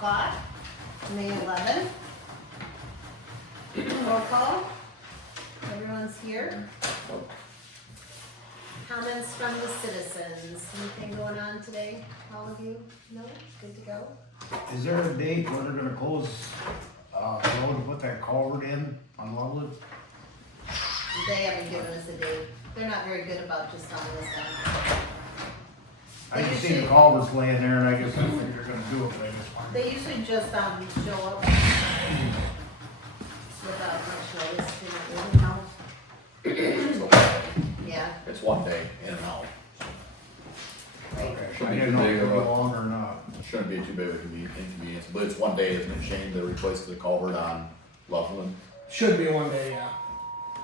o'clock, May 11th. Roll call. Everyone's here. Comments from the citizens. Anything going on today? All of you? No? Good to go? Is there a date when they're gonna close, the road to put that culvert in on Loveland? They haven't given us a date. They're not very good about just telling us that. I just seen the culverts laying there and I guess I think they're gonna do it, but I just wanted. They usually just, show up without much notice, you know, yeah, It's one day in and out. right. Okay, I didn't know if it would go long or not. Shouldn't be too big of an inconvenience, but it's one day, isn't it, Shane, to replace the culvert on Loveland? Should be one day, yeah.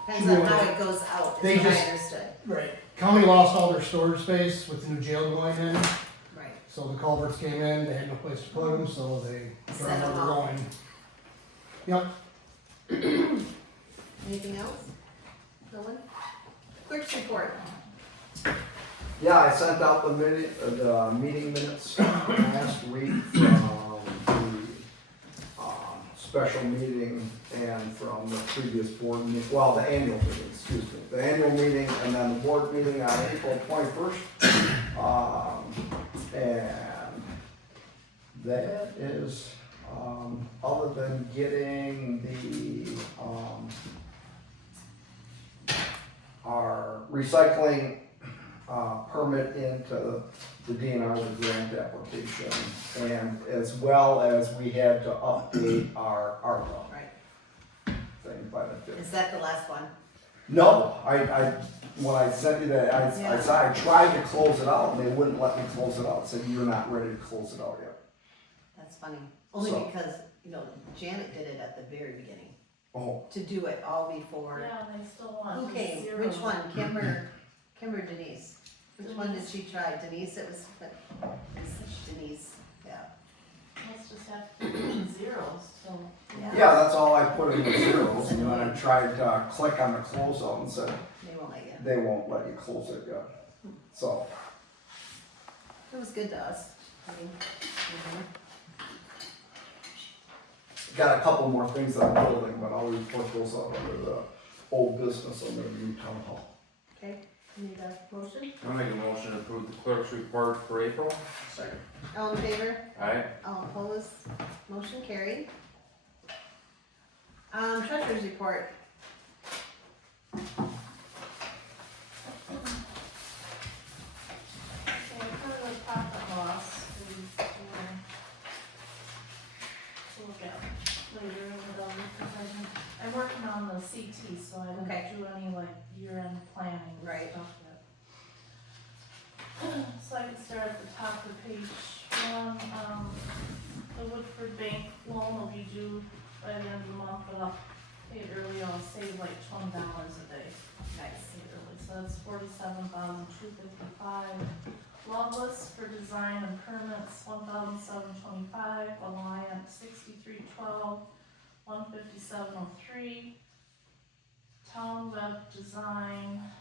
Depends on how it goes out, They is what I just- understood. Right. County lost all their storage space with the new jail going in, Right. so the culverts came in, they had no place to put them, so they Set found where 'em they're up. going. Yep. Anything else? No one? Clerk's report. Yeah, I sent out the meeting minutes last week from the special meeting and from the previous board meeting, well, the annual meeting, excuse me. The annual meeting and then the board meeting on April 21st. And that is, other than getting our recycling permit into the DNR, the grant application, and as well as we had to update our ARPA Right. thing by the fifth. Is that the last one? No, when I sent you that, Yeah. I said I tried to close it out, and they wouldn't let me close it out, said you're not ready to close it out yet. That's funny. Only So- because, you know, Janet did it at the very beginning. Oh, To do it all before. Yeah, they still want. Who came? zero. Which one? Kim or Denise? Which one did she try? Denise, it was, Denise, yeah. Let's just have to do zeros, so. yeah, that's all I put in the zeros, and then I tried to click on the close out and said, They won't let you. they won't let you close it yet. So, It was good to us. I mean, got a couple more things that I'm building, but I'll report those out under the old business under the new town hall. Okay, need a motion? I'll make a motion to approve the clerk's report for April. Second. All in favor? Aye. All opposed? Motion carried. Treasurer's report. Okay, for the profit loss, we to look at later in the presentation. I'm working on the CT, so I Okay. didn't do any like year-end planning and Right. stuff yet. So I can start at the top of page one, the Woodford Bank loan will be due by the end of the month, but I'll pay it early, I'll save like $20 a day. Nice. Pay it early, so that's $47,255. Loveless for design and permits, $1,725. Alliant, $6312, $15703. Town web design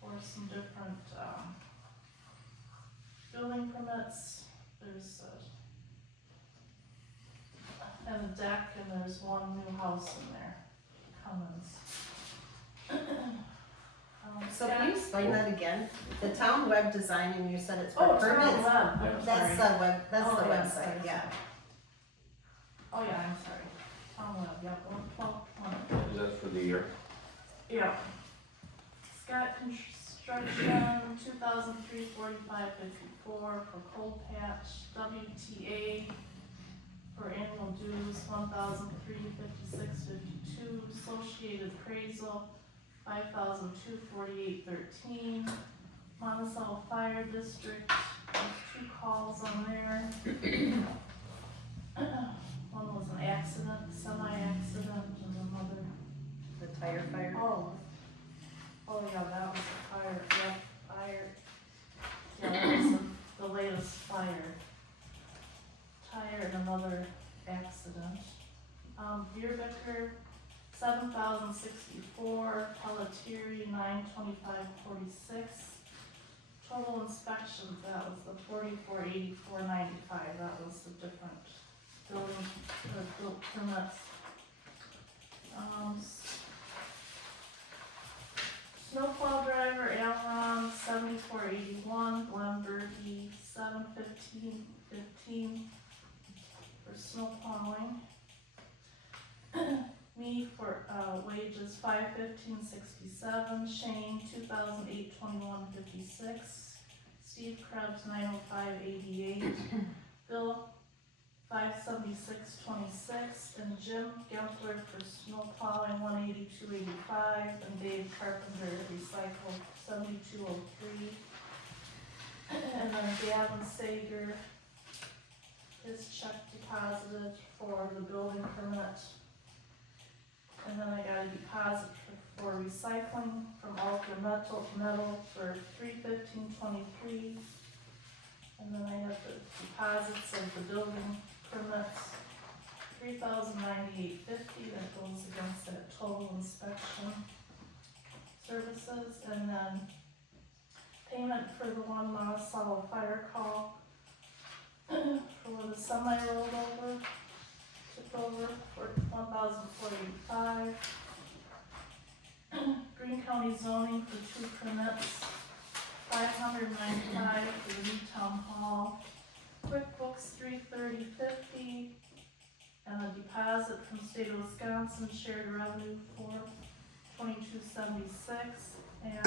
for some different, building permits, there's and a deck, and there's one new house in there, Cummins. So can you explain that again? The town web design, and you said it's for Oh, town permits? web, I'm That's sorry. the web, that's Oh, the yeah, website, sorry. yeah. Oh, yeah, I'm sorry, town web, yep, 11220. Is that for the year? Yeah. Scott Construction, 2,345.54 for cold patch, WTA for annual dues, 1,356.52, Associated Appraisal, 5,248.13, Monticello Fire District, there's 2 calls on there. One was an accident, semi-accident, and another. The tire fire. Oh yeah, that was the fire, yeah, fire. Yeah, that was the latest fire. Tire and another accident. Beerbecker, 7,064, Pelletieri, 925.46. Total inspections, that was the 4484.95, that was the different building, built permits. Snowplow driver, Alron, 7481, Glenn Berkey, 71515 for snow plowing. Me for, wages, 51567, Shane, 2008-2156, Steve Krebs, 90588, Bill, 57626, and Jim Gempler for snow plowing, 18285, and Dave Carpenter, recycle, 7203. And then Gavin Sager, his check deposited for the building permit. And then I got a deposit for recycling from Alter Metal for $315.23. And then I have the deposits of the building permits, $3,098.50, that goes against that total inspection services. And then payment for the one Monticello fire call for the semi rolled over, took over for $1,045. Green County zoning for 2 permits, $595 for the new town hall. QuickBooks $330.50, and a deposit from state of Wisconsin shared revenue for $22.76, and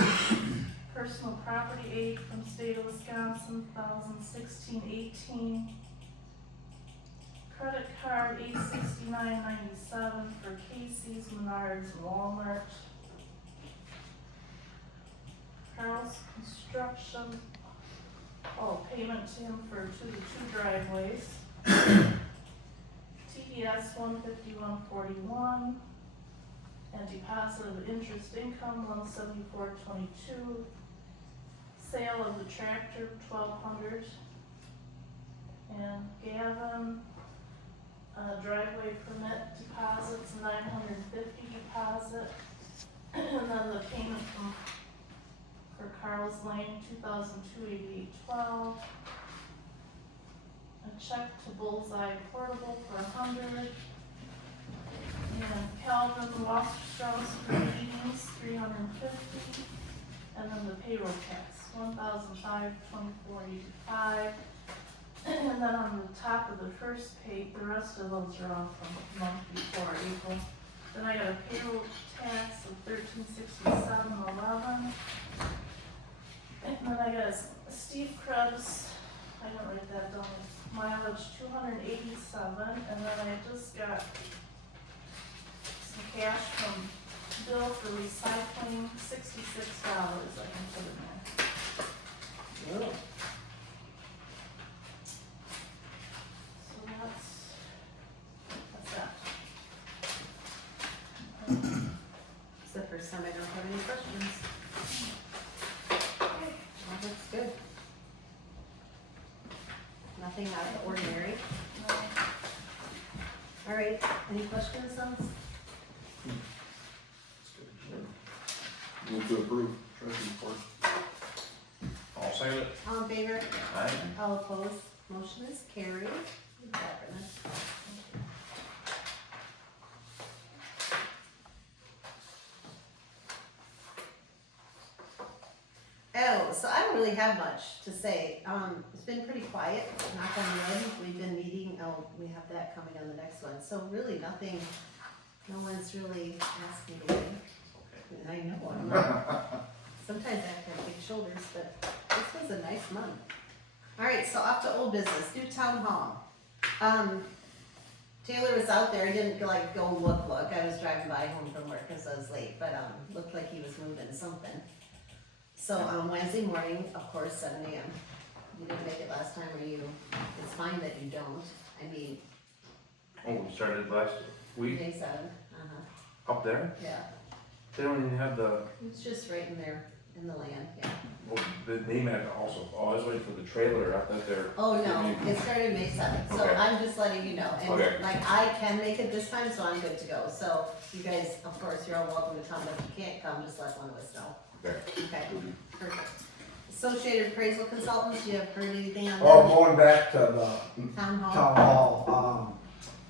personal property aid from state of Wisconsin $1,016.18. Credit card $869.97 for Casey's, Menards, and Walmart. Carl's Construction, payment to him for the 2 driveways. TDS $151.41, and deposit of interest income $174.22. Sale of the tractor $1,200, and Gavin, driveway permit deposits $950 deposit, and then the payment for Carl's Lane $2,288.12. A check to Bullseye Portable for $100, and Calvin Wasserstraus for meetings $350, and then the payroll tax $1,524.85. And then on the top of the first page, the rest of those are all from the month before April. Then I got a payroll tax of $1367.11. And then I got a Steve Krebs, I didn't write that down, mileage $287, and then I just got some cash from Bill for recycling, $66 I can put in there. Oh, So that's that. except for some, I don't have any questions. Well, that's good. Nothing out of the ordinary. All right, any questions on this? Move to approve treasury report. I'll second it. All in favor? Aye. All opposed? Motion is carried. Good job, Brenna. Oh, so I don't really have much to say. It's been pretty quiet, knock on wood. We've been meeting, we have that coming on the next one. So really nothing, no one's really asked me to leave. And I know I'm not, sometimes I have to have big shoulders, but this was a nice month. All right, so off to old business, new town hall. Taylor was out there, I didn't go look, I was driving by home from work because I was late, but looked like he was moving something. So Wednesday morning, of course, 7 a.m. You didn't make it last time, or you, it's fine that you don't, I mean, Oh, we started last week, day 7, up there? yeah. They don't even have the, It's just right in there, in the land, yeah. well, the name had also, I was waiting for the trailer, I thought they're. Oh, no, it started May 7th, so Okay. I'm just letting you know, and Okay. like, I can make it this time, so I'm good to go, so you guys, of course, you're all welcome to come, but if you can't come, just let one of us know. Okay. Okay, perfect. Associated Appraisal Consultants, you have heard anything on Oh, that? going back to the Town Hall? town hall,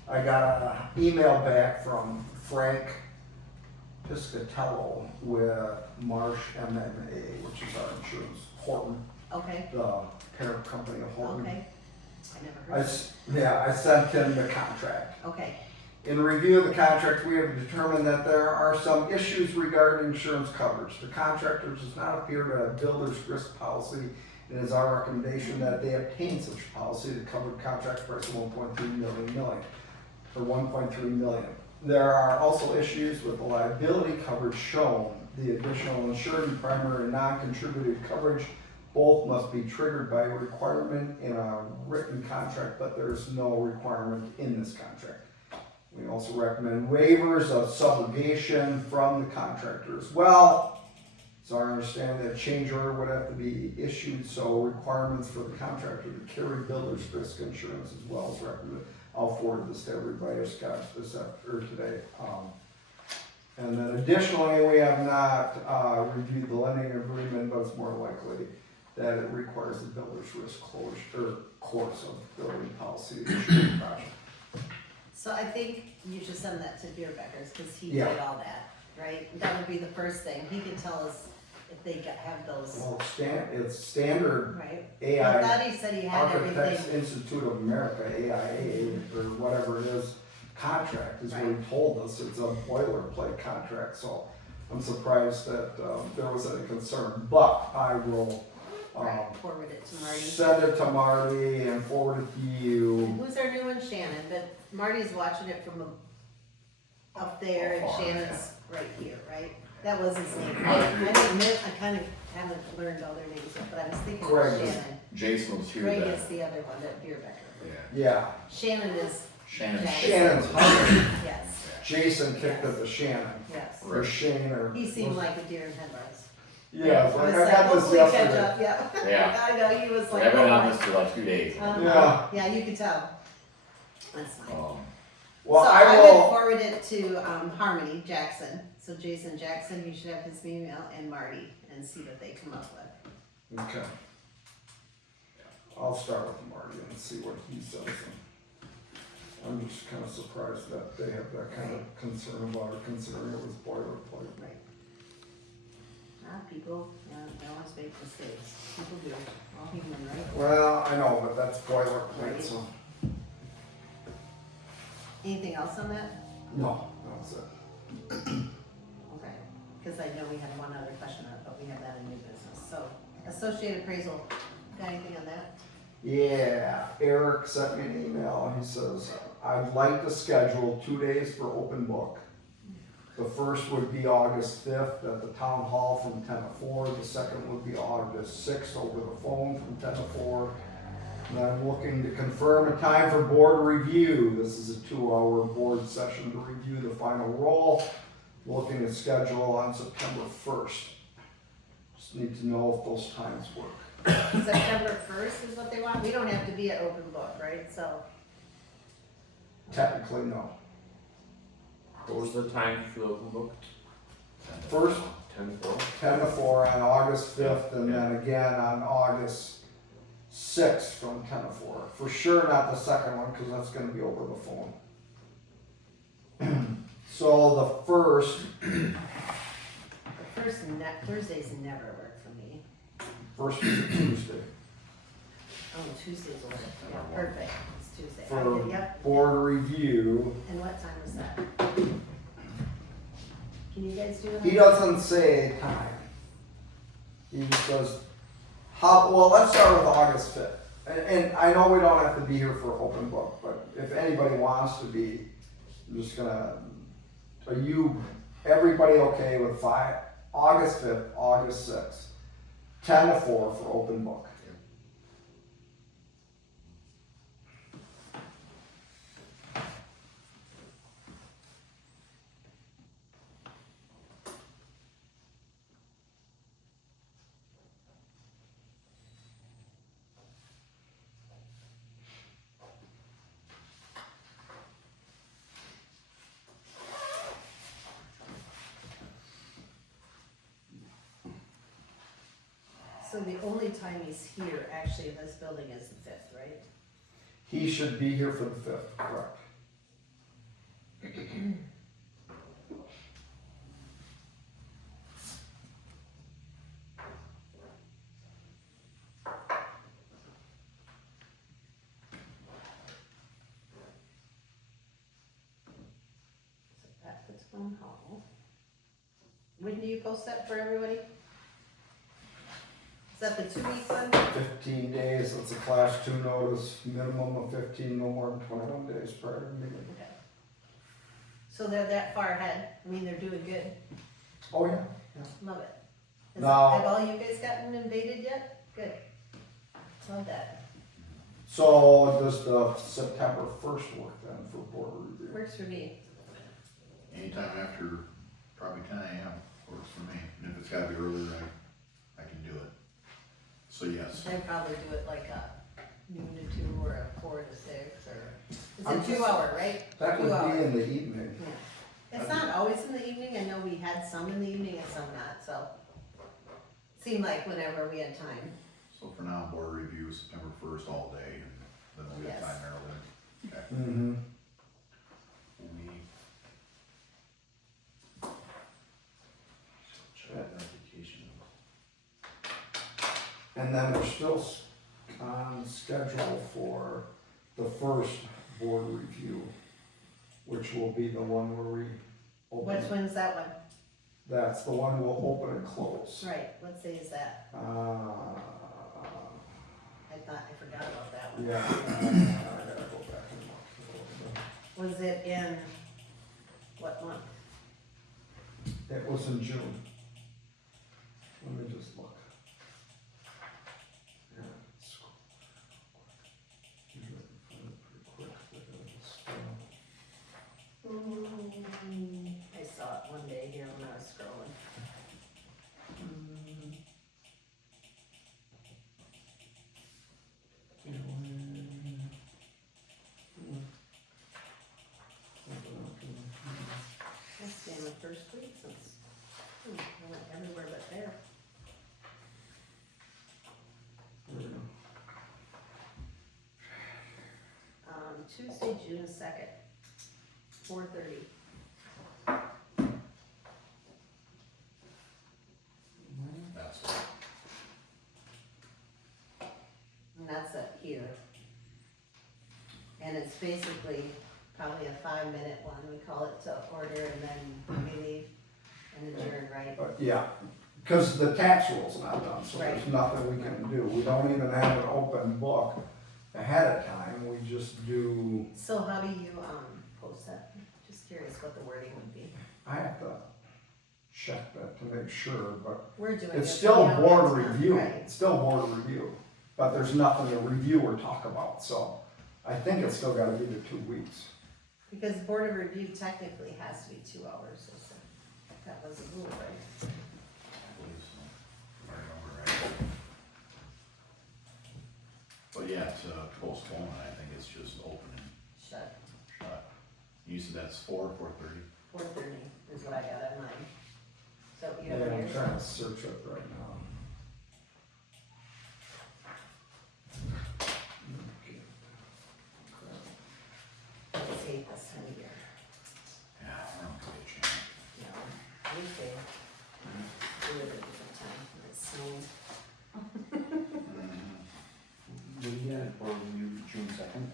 I got an email back from Frank Piscatello with Marsh MMA, which is our insurance, Horton, Okay, the parent company of Horton. okay. I never heard of it. Yeah, I sent him the contract. Okay, In review of the contract, we have determined that there are some issues regarding insurance coverage. The contractor does not appear to have builder's risk policy, and it is our recommendation that they obtain such policy. The covered contract price of 1.3 million. There are also issues with the liability coverage shown. The additional insured and primary and non-contributed coverage both must be triggered by a requirement in a written contract, but there's no requirement in this contract. We also recommend waivers of subrogation from the contractor as well. So I understand that change order would have to be issued, so requirements for the contractor to carry builder's risk insurance as well as recommended. I'll forward this to everybody, Scott, this after today. And then additionally, we have not reviewed the lending agreement, but it's more likely that it requires the builder's risk course of building policy to issue the project. so I think you should send that to Beerbeckers, cause he Yeah. did all that, right? That would be the first thing, he could tell us if they have those, Well, it's standard right? I AI, thought he said he had Architects everything, Institute of America, AIA, or whatever it is, contract is what he Right. told us. It's a boilerplate contract, so I'm surprised that there was any concern. But I will right, forward it to Marty. send it to Marty and forward it to you. Who's our new one? Shannon, but Marty's watching it from up there and Far, Shannon's right here, right? That was his name. I admit, I kind of haven't learned all their names yet, but I was thinking of Greg is- Shannon. Jason was here Greg then. is the other one, that Beerbecker. Yeah. Yeah, Shannon is, Shannon. Jackson. Shannon's husband, yes, Jason kicked it to Shannon, yes. or Shane, or. He seemed like a deer in headlights. Yeah, He I was got like, this hopefully catch yesterday. up, yeah. Yeah. I know, he was like. I've been oh on my- this for like 2 days. Yeah. Yeah, you could tell. That's fine. Well, So I would will, forward it to Harmony Jackson, so Jason Jackson, you should have his email, and Marty, and see what they come up with. okay. I'll start with Marty and see what he says. I'm just kind of surprised that they have that kind of concern about it, considering it was boilerplate. Right. People, yeah, they always make mistakes, people do, all human, right? Well, I know, but that's boilerplate, so, Anything else on that? no, that's it. Okay, because I know we had one other question on it, but we have that in new business, so, Associated Appraisal, got anything on that? Yeah, Eric sent me an email, he says, I'd like to schedule 2 days for open book. The first would be August 5th at the town hall from 10 to 4, the second would be August 6th over the phone from 10 to 4. And I'm looking to confirm a time for board review. This is a 2-hour board session to review the final roll. Looking to schedule on September 1st. Just need to know if those times work. September first is what they want, we don't have to be at open book, right, so, Technically, no. What was the time for the open book? First, 10-4? 10 to 4 on August 5th, and then again on August 6th from 10 to 4. For sure not the second one, because that's gonna be over the phone. So the first, the Thursdays never work for me. first is a Tuesday. Oh, Tuesdays will work, yeah, perfect, it's Tuesday, I For did, yep, board review. and what time was that? Can you guys do it? He doesn't say time. He just says, well, let's start with August 5th. And I know we don't have to be here for open book, but if anybody wants to be, I'm just gonna, everybody okay with August 5th, August 6th, 10 to 4 for open book? So the only time he's here, actually, in this building is the 5th, right? He should be here for the 5th, correct? town hall. When do you post that for everybody? Is that the 2-week one? 15 days, it's a class 2 notice, minimum of 15, no more than 21 days prior to the meeting. Okay. So they're that far ahead, I mean, they're doing good, Oh, yeah. love it. Now- Have all you guys gotten invaded yet? Good. Love that, So does the September 1st work then for board review? works for me. Anytime after probably 10 AM works for me, and if it's gotta be earlier, I can do it. So yes, I'd probably do it like a noon to 2 or a 4 to 6 or, it's I'm a just- 2 hour, right? That 2 would hour. be in the evening. Yeah. It's not always in the evening, I know we had some in the evening and some not, so. Seemed like whenever we had time. so for now, board review is September 1st all day, and then we'll get Yes. time early. Okay. Mm-hmm. Check that notification. And then we're still on schedule for the first board review, which will be the one where we Which open. one's that one? That's the one we'll open and close. Right, what day is that? I forgot about that one. Yeah, I gotta go back and look a little Was it in, what month? bit. It was in June. Let me just look. Yeah, it's- usually I can find it pretty quick, but it's, I saw it one day here when I was scrolling. That's been the first week since, I went everywhere but there. Tuesday, June 2nd, 4:30. That's it. And that's up here. And it's basically probably a 5-minute one, we call it to order and then we leave and adjourn, right? But yeah, because the tax roll's not done, so there's Right. nothing we can do. We don't even have an open book ahead of time, we just do, So how do you, post that? Just curious what the wording would be. I have to check that to make sure, but We're doing it. it's but still we don't board have time, review, right. it's still board review. But there's nothing to review or talk about, so I think it's still gotta be the 2 weeks. Because board of review technically has to be 2 hours, so that was a rule, right? I believe so. If I remember right. But yeah, to postpone, I think it's just open and Shut, shut. You said that's 4:30? 4:30 is what I got in mind. So you Yeah, have it I'm here? trying to search it right now. Okay. Let's see this time of year. Yeah, we're on good channel. No, we could do it at a different time when it's snowing. We had board review June 2nd.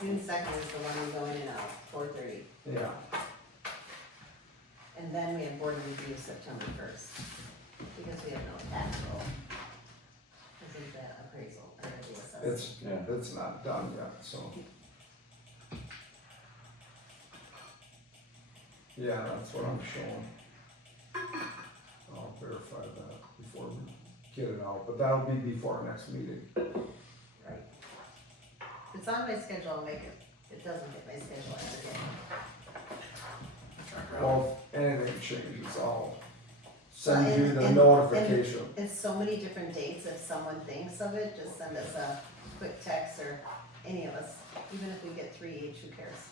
June 2nd is the one we go in and out, 4:30. Yeah, And then we have board review September 1st, because we have no tax roll. Isn't that appraisal or the assessment? it's not done yet, so. Yeah, that's what I'm showing. I'll verify that before we get it out, but that'll be before our next meeting. Right. If it's on my schedule, I'll make it. If it doesn't get my schedule, I forget. Well, if anything changes, I'll send Well, you and- the and- notification. It's so many different dates, if someone thinks of it, just send us a quick text or any of us, even if we get 3 each, who cares?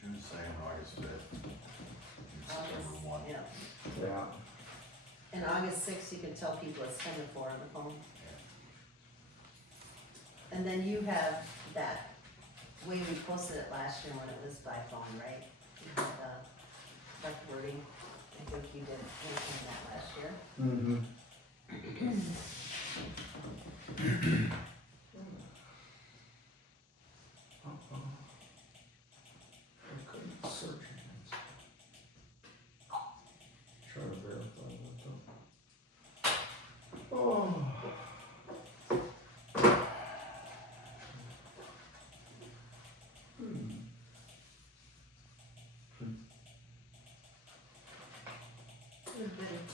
June 2nd, August 5th. and September 1. Yeah. Yeah, And August 6th, you can tell people it's 10 to 4 on the phone. And then you have that way we posted it last year when it was by phone, right? You had the like wording, I think you did mention that last year. mm-hmm.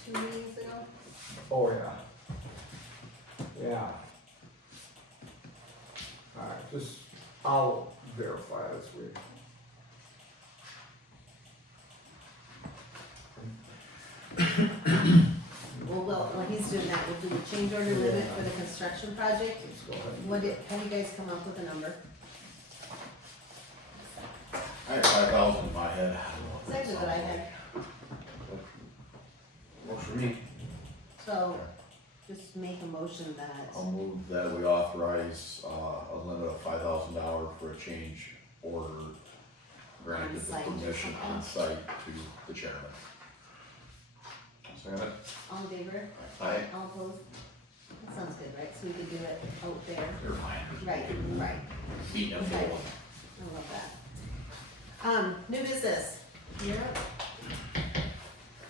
2 meetings ago? Oh, yeah. Yeah. Alright, just, I'll verify this week. Well, while he's doing that, we'll do the change order limit for the construction project. Let's go ahead. What did, how do you guys come up with a number? I had 5,000 in my head. Exactly what I had. Works for me. So, just make a motion that, I'll move that we authorize, a limit of $5,000 for a change order granted the On site. permission on site to the chairman. Second. all in favor, Aye. all opposed? That sounds good, right? So we could do it out there. You're fine. Right. Beating up Okay. the one. I love that. New business.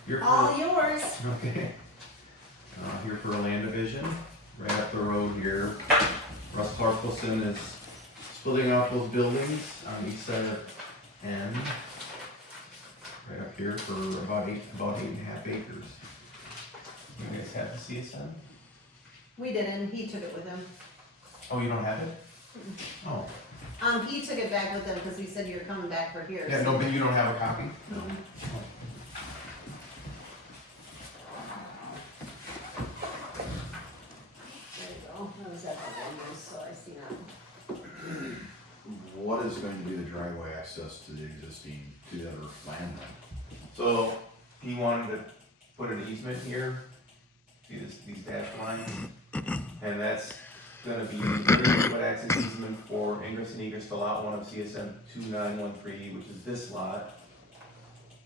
Here All for, yours. okay. Here for a land division, right up the road here. Russ Clarkelson is splitting off those buildings on each side of end. Right up here for about 8.5 acres. You guys have the CSN? We didn't, he took it with him. Oh, you don't have it? Oh, He took it back with him because he said you were coming back for here. yeah, so- no, but you don't have a copy? Mhm. There you go, I was at the venue, so I see now. What is going to be the driveway access to the existing, to the other land then? So, he wanted to put an easement here, see this, these dashed lines? And that's gonna be input access easement for ingress and egress to lot 1 of CSM 2913, which is this lot.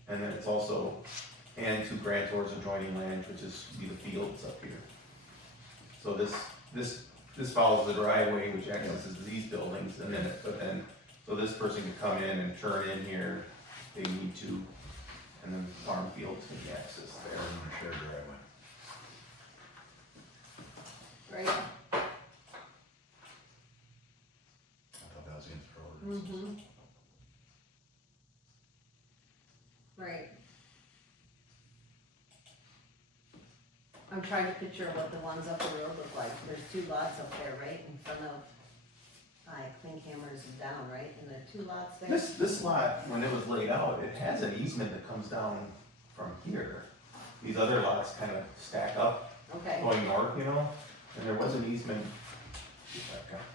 And then it's also, and to grantors adjoining land, which is be the fields up here. So this follows the driveway, which accesses these buildings, and then, so this person can come in and turn in here, if they need to, and then farm fields can be accessed Or there. in a shared driveway? Right? I thought that was the answer for ordinance. Right. I'm trying to picture what the ones up the road look like. There's 2 lots up there, right, in front of, Klinkhammer's down, right? And there are 2 lots there? This lot, when it was laid out, it has an easement that comes down from here. These other lots kind of stack up Okay. going north, you know, and there was an easement.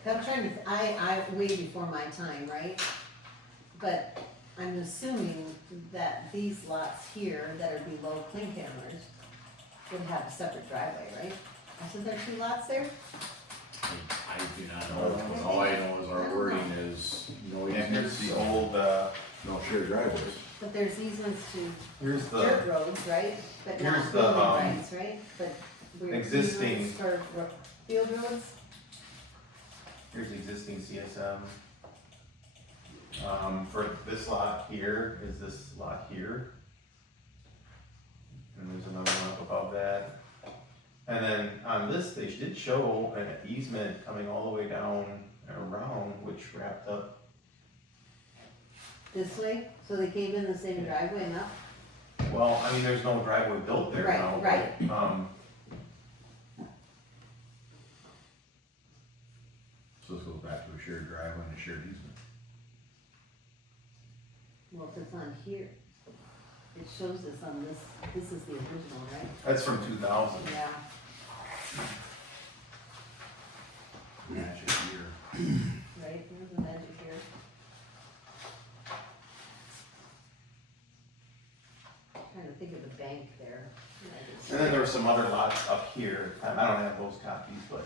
I'm trying to, I way before my time, right? But I'm assuming that these lots here that are below Klinkhammer's would have a separate driveway, right? Isn't there 2 lots there? I do not know. All I know is our wording is no And easements, here's the old, no shared driveways. But there's easements to here's dirt the, roads, right? But here's not the, building rights, right? But we're existing- easements for field roads? here's the existing CSM. For this lot here is this lot here. And there's another one up above that. And then on this, they did show an easement coming all the way down and around, which wrapped up. This way? So they came in the same driveway and up? Well, I mean, there's no driveway built there Right, now. right. But, So this goes back to a shared driveway and a shared easement. Well, if it's on here, it shows this on this is the original, right? that's from 2000. Yeah. Magic year. Right, there's the magic here. Trying to think of the bank there. And then there were some other lots up here. I don't have those copies, but,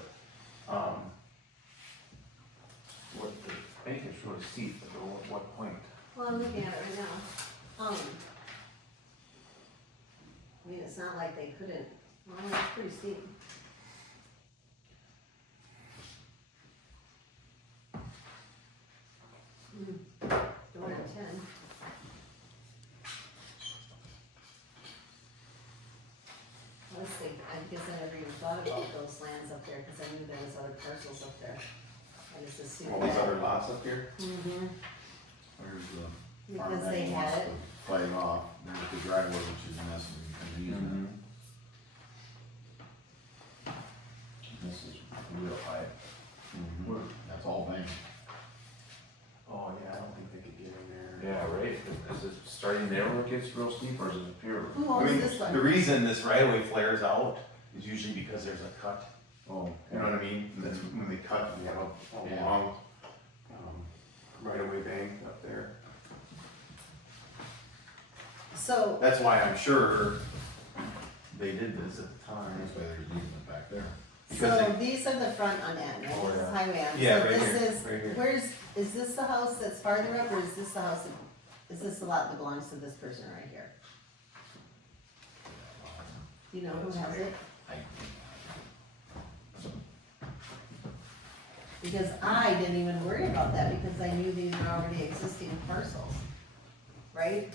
what the bank is sort of steep, but at what point? Well, I'm looking at it right now. I mean, it's not like they couldn't, well, it's pretty steep. Going at 10. Let's see, I guess I never even thought about those lands up there, cause I knew there was other parcels up there. I just assumed All these that. other lots up here? Mm-hmm, There's the because farm they that had wants it. to fight off, there's the driveway, which is in essence an easement. starting there where it gets real steep, or is it pure? Who I owns mean, this the one? reason this right of way flares out is usually because there's a cut, Oh, you know what I mean? And that's when they cut, you have a Yeah. long, right of way bank up there. So, That's why I'm sure they did this at the time. That's why there's easement back there. Because so these are the front on Admin, Oh, this is yeah. Highway Admin. Yeah, So right this here, is, right here. where's, is this the house that's farther up, or is this the house that, is this the lot that belongs to this person right here? Do you know who has it? Because I didn't even worry about that, because I knew these were already existing parcels, right?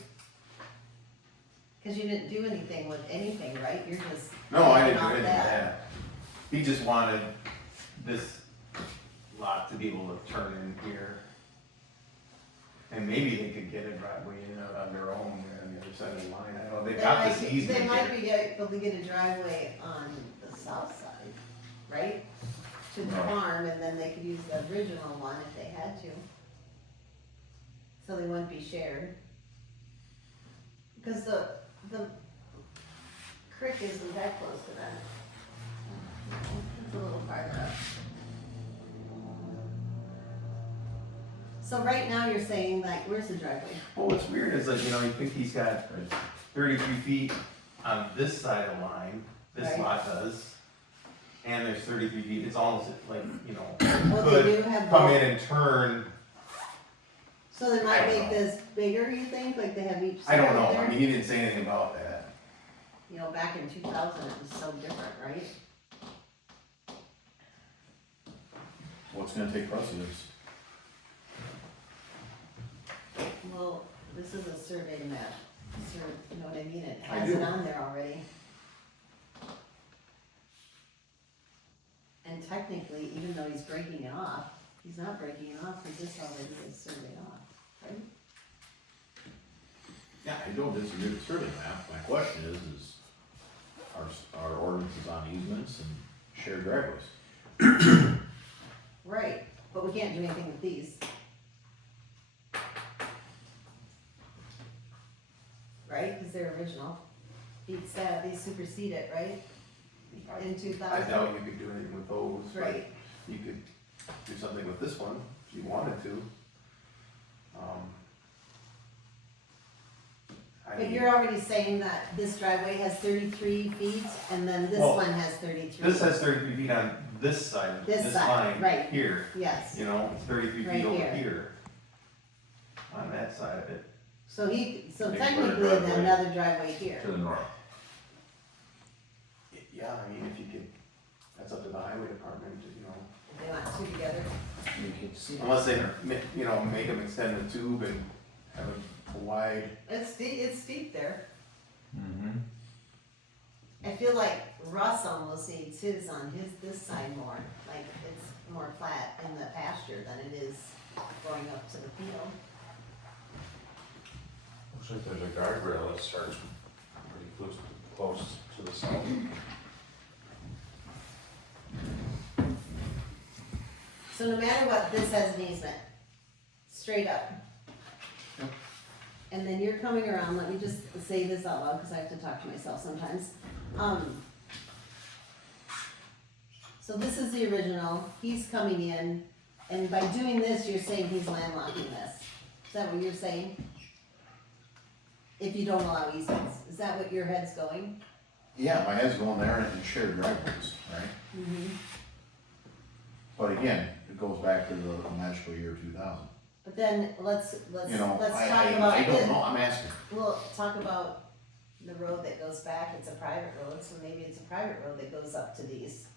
Cause you didn't do anything with anything, right? You're just. No, I didn't do on anything with that. He just wanted this lot to be able to turn in here. And maybe they could get a driveway in on their own on the other side of the line. I don't know, they've got this easement They might here. be able to get a driveway on the south side, right? To the farm, and then they could use the original one if they had to. So they wouldn't be shared. Because the creek isn't that close to that. It's a little farther up. So right now you're saying like, where's the driveway? Well, what's weird is like, you know, you think he's got 33 feet on this side of the line, this Right. lot does. And there's 33 feet, it's almost like, you know, Oh, they could do have come both. in and turn. So they I might don't make know. this bigger, you think, like they have each I don't side know, there? I mean, he didn't say anything about that. You know, back in 2000, it was so different, right? What's gonna take precedence? Well, this is a survey map, you know what I mean, it I has do. it on there already. And technically, even though he's breaking it off, he's not breaking it off, because this already is surveyed off, right? Yeah, I don't disagree with survey map, my question is our ordinances on easements and shared driveways? Right, but we can't do anything with these. Right, because they're original. Beats that, they supersede it, right? In I 2000. doubt you could do anything with those, but Right, you could do something with this one, if you wanted to. I but mean, you're already saying that this driveway has 33 feet, and then this Well, one has 33. This has 33 feet on this side, This this side, line, right. here, Yes, you know, it's 33 Right feet over here. here. On that side of it. so They can put a technically, then driveway another driveway here. To the north. Yeah, I mean, if you could, that's up to the highway department, you know, If they want two together. unless they, you know, make them extend the tube and have a wide. It's steep there. Mm-hmm. I feel like Russ almost needs his on this side more, like it's more flat in the pasture than it is going up to the field. Looks like there's a guardrail that starts pretty close to the south. So no matter what, this has an easement, straight up. And then you're coming around, let me just say this out loud, cause I have to talk to myself sometimes. So this is the original, he's coming in, and by doing this, you're saying he's landlocking this. Is that what you're saying? If you don't allow easements, is that what your head's going? Yeah, my head's going there and shared driveways, right? Mm-hmm. But again, it goes back to the magical year 2000. But then, let's You know, talk I about don't this. know, I'm asking. We'll talk about the road that goes back, it's a private road, so maybe it's a private road that goes up to these.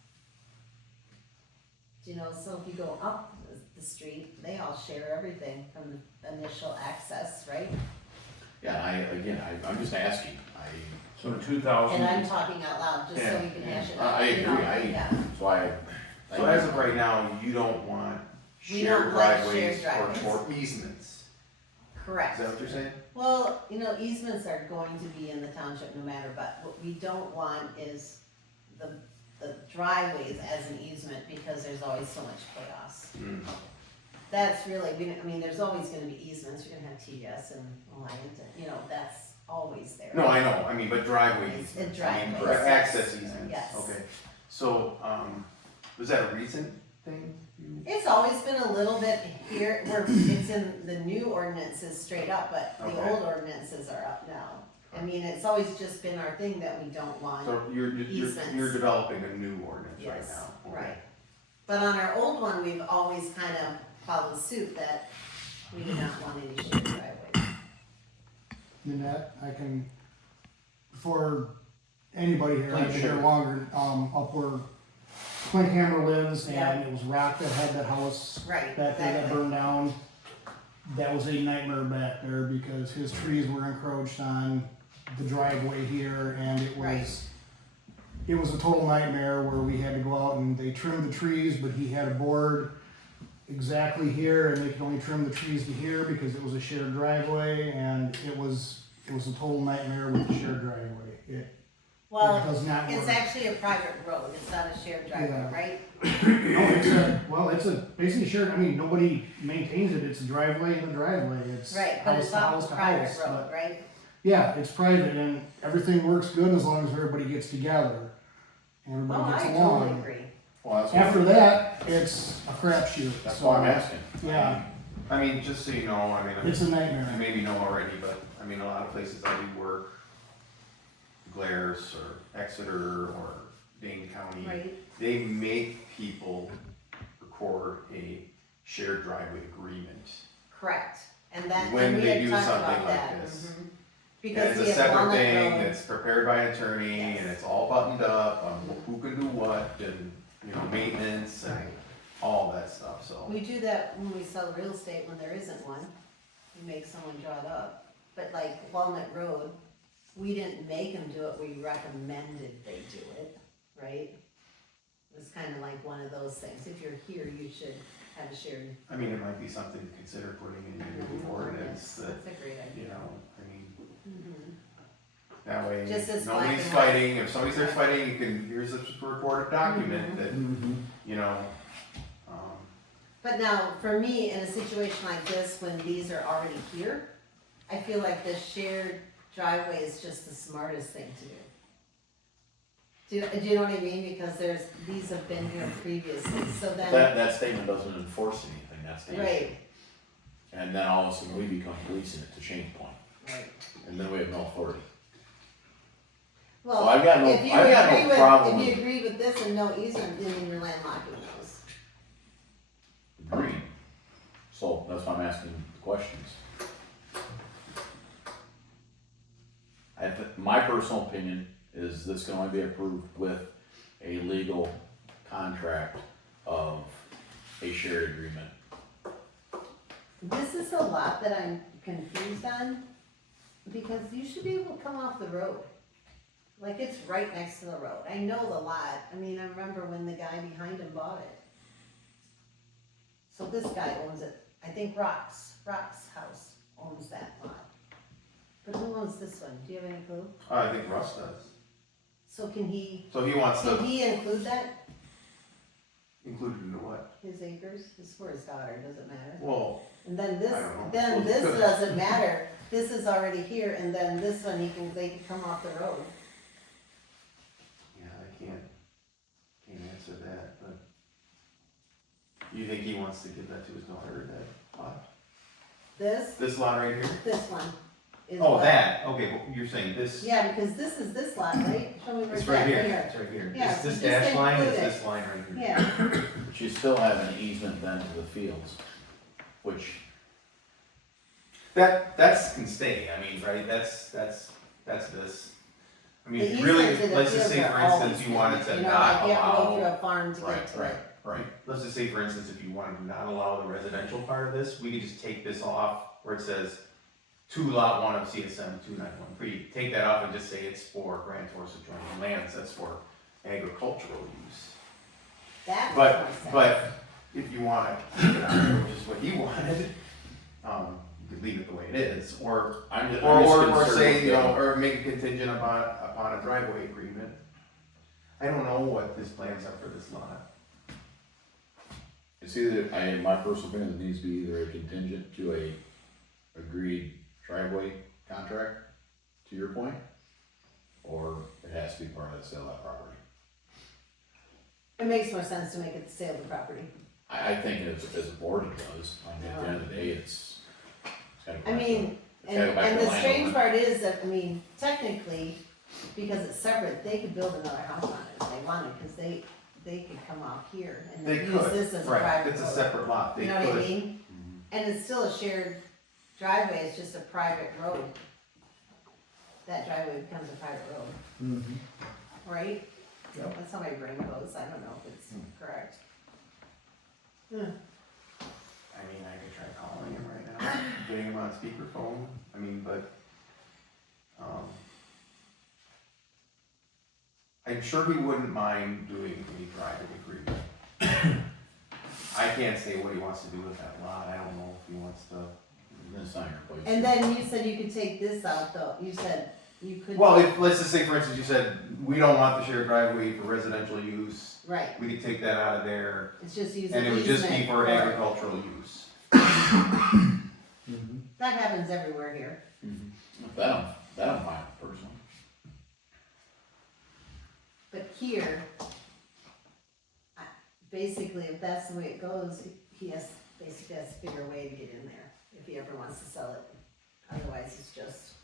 You know, so if you go up the street, they all share everything from the initial access, right? Yeah, I'm just asking, So in And 2000, I'm talking out loud, just so Yeah, you can yeah. hash it I out. you know? agree. Yeah. that's why So as of right now, you don't want We shared don't like driveways shared driveways. or easements. Is Correct. that what you're saying? Well, you know, easements are going to be in the township no matter, but what we don't want is the driveways as an easement, because there's always so much chaos. Mm. that's really, I mean, there's always gonna be easements, you're gonna have TS and Alliant, and, that's always there. No, I know, I mean, but driveway It's a easements, I mean, driveway, yes. access easements, Yes. okay. So, was that a recent thing? It's always been a little bit here, where it's in the new ordinances straight up, but the Okay. old ordinances are up now. I mean, it's always just been our thing that we don't want. So you're Easements. developing a new ordinance right Yes, now? Okay. right. But on our old one, we've always kind of followed suit that we do not want any shared driveways. Nanette, I can, for anybody here, I've been Please, here sure. longer, up where Clint Hammer lives, Yeah. and it was Rock that had that house Right, back there that exactly. burned down. That was a nightmare back there because his trees were encroached on the driveway here, and it Right. was, it was a total nightmare where we had to go out and they trimmed the trees, but he had a board exactly here, and they could only trim the trees to here because it was a shared driveway, and it was a total nightmare with the shared driveway. It Well, does not it's work. actually a private road, it's not a shared driveway, Yeah. right? No, it's basically shared, I mean, nobody maintains it, it's a driveway and a driveway, it's Right, but house it's to off house a to private house, road, but, right? yeah, it's private and everything works good as long as everybody gets together. Oh, Everybody I gets totally along. agree. Well, that's After that, it's a crapshoot. That's so, why I'm asking. Yeah, I mean, just so you know, I mean, it's a you nightmare. maybe know already, but, I mean, a lot of places I do work, Glarus or Exeter or Dane County, Right, they make people record a shared driveway agreement. correct, and that, When and we they had do talked something about like that. this. Mhm. And Because it's we a have separate Walnut thing Road. that's prepared by an attorney and Yes. it's all buttoned up on who can do what and, maintenance and Right. all that stuff, so. We do that when we sell real estate, when there isn't one, we make someone draw it up. But like Walnut Road, we didn't make them do it, we recommended they do it, right? It was kinda like one of those things, if you're here, you should have a shared. I mean, it might be something to consider putting in your new ordinance that, That's a great idea. I mean, Mhm. that way, Just as black nobody's and white. fighting, if somebody starts fighting, you can, here's a recorded document that, Mhm. But now, for me, in a situation like this, when these are already here, I feel like the shared driveway is just the smartest thing to do. Do you know what I mean? Because these have been here previously, so then, That statement doesn't enforce anything, that's the issue. right, And then all of a sudden we become policing it to change point, right. and then we have no authority. Well, Well, I've got no- if you I've got no agree with- problem If you with- agree with this and no easement, then you're landlocking those. Agreed. So that's why I'm asking the questions. My personal opinion is this can only be approved with a legal contract of a shared agreement. This is a lot that I'm confused on, because you should be able to come off the road. Like, it's right next to the road. I know the lot, I mean, I remember when the guy behind him bought it. So this guy owns it, I think Rock's house owns that lot. But who owns this one, do you have any clue? I think Russ does. So can he wants to include that, include it into what? his acres? It's for his daughter, does it matter? Well, And then I don't know. this doesn't matter, this is already here, and then this one, they can come off the road. yeah, I can't answer that, but. You think he wants to give that to his daughter, that lot? This lot right here? This one is. Oh, what- that, okay, well, you're saying this, Yeah, because this is this lot, right? Show me where it's it's right at, here, it's right here. Yeah, This just dash line is include it. this line right here. Yeah, But you still have an easement then to the fields, which, That's can stay, I mean, right, that's this. I mean, the if you easement really, to the let's just fields say are for always instance, you wanted there. to You know, not like you have to go through allow. a farm to get to Right, it. right, let's just say for instance, if you wanted to not allow the residential part of this, we could just take this off where it says to lot 1 of CSM 2913, take that off and just say it's for Grand Forks adjoining lands, that's for agricultural use. That But, makes more sense. but if you wanna keep it on, which is what he wanted, you could leave it the way it is, or I'm just or concerned say, with you know, the- or make a contingent upon a driveway agreement. I don't know what his plans are for this lot. It's either, my personal opinion, it needs to be either a contingent to a agreed driveway contract, to your point, or it has to be part of the sale of that property. It makes more sense to make it the sale of the property. I think as a board it does, I mean, at the end of the day, it's gotta go I back to- mean, it's gotta go back and to the strange landowner. part is that, I mean, technically, because it's separate, they could build another house on it if they wanted, cause they could come out here and They then use could, this as a right, private it's a road. separate lot, they You know what I could, mean? And it's still a shared driveway, it's just a private road. That driveway becomes a private road, right? Yep. That's how my brain goes, I don't know if it's correct. I mean, I could try calling him right now, getting him on speakerphone, I mean, but, I'm sure he wouldn't mind doing a private agreement. I can't say what he wants to do with that lot, I don't know if he wants to. It's not your place. And then you said you could take this out though, you said you could. Well, if, let's just say for instance, you said, we don't want the shared driveway for residential use, Right, we could take that out of there, it's just using and it would just be easement for agricultural use. That happens everywhere here. That I'm fine with personally. But here, basically, if that's the way it goes, he basically has to figure a way to get in there, if he ever wants to sell it. Otherwise, it's just,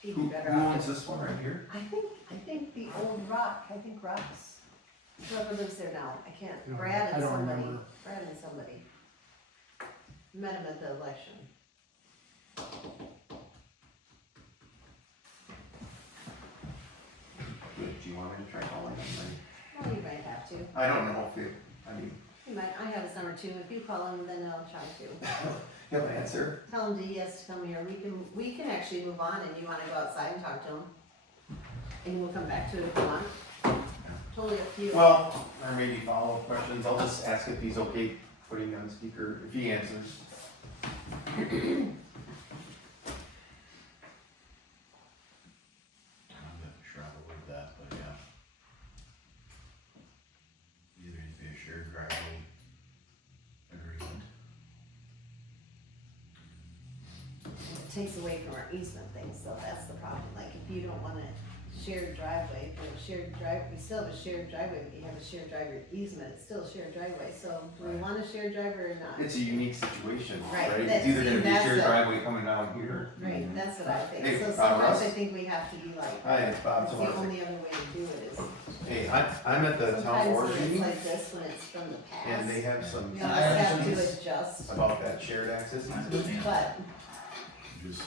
he'd be Who better owns off. this one right here? I think the old Rock, Rock's, whoever lives there now, I can't, No, Brad I and don't somebody, remember. met him at the election. Do you want me to try calling him? Well, you might have to. I don't know if you, I mean, You might, I have his number too, if you call him, then I'll try to. you have an answer? Tell him he has to come here, we can actually move on, and you wanna go outside and talk to him? And we'll come back to it if you want. Totally up to you. Well, or maybe follow-up questions, I'll just ask if he's okay putting me on speaker, if he answers. I'm not sure I would with that, but yeah. Either needs to be a shared driveway agreement. It takes away from our easement things, so that's the problem, like, if you don't want a shared driveway, we still have a shared driveway, but you have a shared driveway easement, it's still a shared driveway, so do we want a shared driveway or not? It's a unique situation, Right, right? that's- It's either gonna be a that's shared it. driveway coming down here. Right, that's what I think, Hey, so Bob sometimes Ross? I think we have to be like, Hi, it's Bob it's the Tomasik. only other way to do it is, Hey, I'm at the town sometimes board when it's meeting, like this, when it's from the past. and they have some We almost have to questions adjust, about that shared access easement. but, Just,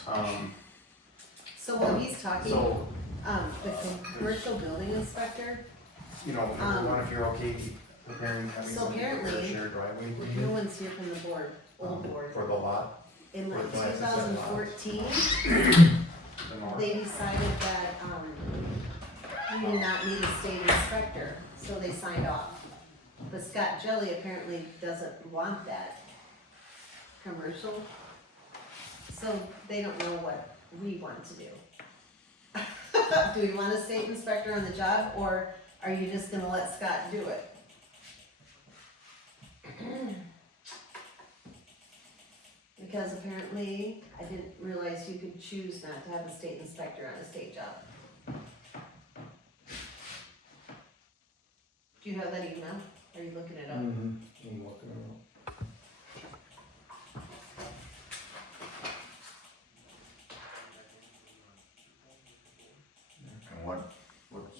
so when he's talking, So, the commercial building inspector, you know, everyone, if you're okay preparing, having so something for a apparently- shared driveway no agreement, one's here from the board, old board. for the lot, In like for access that lot. 2014, the north. they decided that, we did not need a state inspector, so they signed off. But Scott Jelly apparently doesn't want that commercial, so they don't know what we want to do. Do we want a state inspector on the job, or are you just gonna let Scott do it? Because apparently, I didn't realize you could choose not to have a state inspector on a state job. Do you have that email? Are you looking it up? I'm looking it up. And what's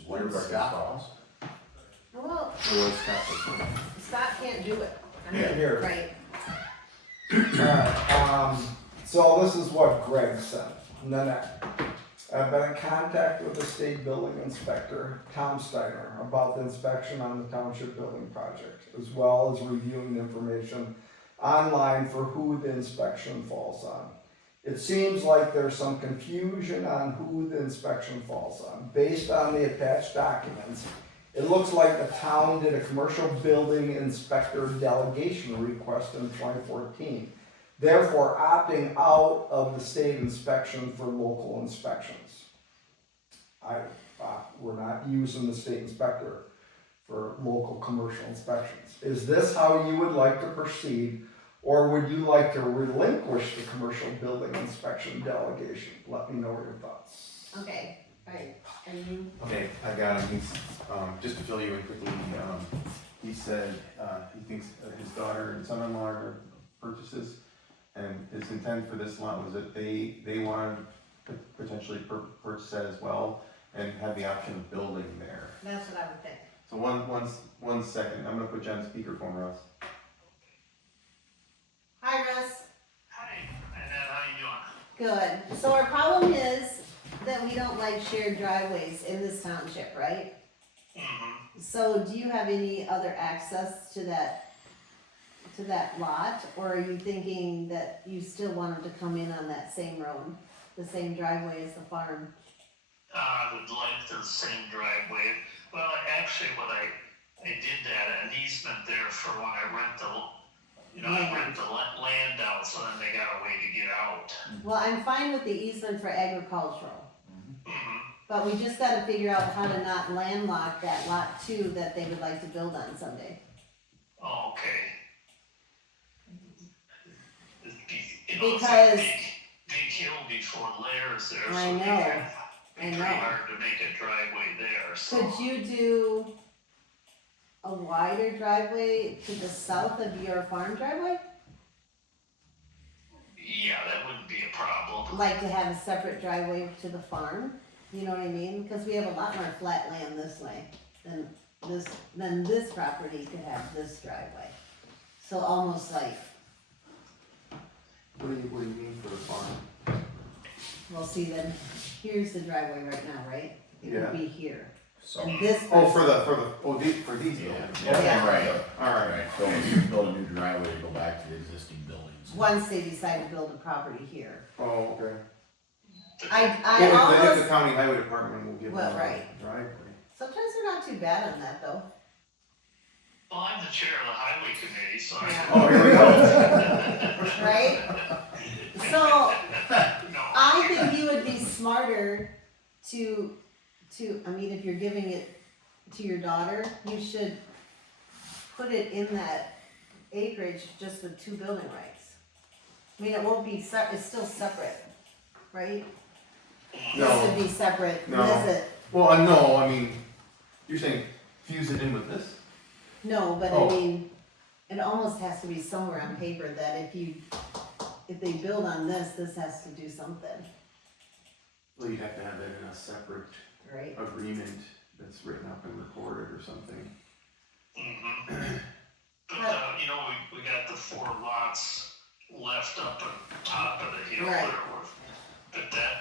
What your is Scott Ross? Well, Or was Scott the- Scott can't do it. I mean, Yeah, here. right, Alright, so this is what Greg said. Nanette. I've been in contact with the state building inspector, Tom Steiner, about the inspection on the township building project, as well as reviewing information online for who the inspection falls on. It seems like there's some confusion on who the inspection falls on. Based on the attached documents, it looks like the town did a commercial building inspector delegation request in 2014, therefore opting out of the state inspection for local inspections. We're not using the state inspector for local commercial inspections. Is this how you would like to proceed, or would you like to relinquish the commercial building inspection delegation? Let me know your thoughts. Okay, alright, and you, Okay, I got him, he's, just to fill you in quickly, he said, he thinks his daughter and son-in-law are purchases, and his intent for this lot was that they wanted to potentially purchase that as well, and have the option of building there. that's what I would think. So one second, I'm gonna put you on speakerphone, Russ. Hi Russ. Hi, Annette, how you doing? Good. So our problem is that we don't like shared driveways in this township, right? Mm-hmm. So do you have any other access to that lot? Or are you thinking that you still want them to come in on that same road, the same driveway as the farm? I would like the same driveway. Well, actually, I did that, an easement there for when I rent I rent the land out, so then they got a way to get out. Well, I'm fine with the easement for agricultural, Mm-hmm. but we just gotta figure out how to not landlock that lot 2 that they would like to build on someday. Oh, okay. It's Because- big hill before Lairs there, so I it'd be know, pretty- I be know. pretty hard to make a driveway there, so. Could you do a wider driveway to the south of your farm driveway? Yeah, that wouldn't be a problem. Like to have a separate driveway to the farm, you know what I mean? Cause we have a lot more flat land this way than this property could have this driveway. So almost like, What do you mean for the farm? well, see then, here's the driveway right now, right? It Yeah. would be here. So, And this. Oh, for these yeah, buildings. Yeah. right, Alright. right, so when you build a new driveway, you go back to the existing buildings. Once they decide to build a property here. Oh, okay. I Well, if the almost, county highway department will give them Well, a right. driveway. sometimes they're not too bad on that though. Well, I'm the chair of the highway committee, so Yeah. Oh, here we go. Right? So, No. I think you would be smarter to, I mean, if you're giving it to your daughter, you should put it in that acreage just with 2 building rights. I mean, it won't be it's still separate, right? This No, would be separate, No. this well, no, I mean, you're saying fuse it in with this? no, but Oh. I mean, it almost has to be somewhere on paper that if they build on this has to do something, Well, you'd have to have that in a separate right? agreement that's written up and recorded or something. Mhm. But, we got the 4 lots left up on top of the hill Right. there. But that,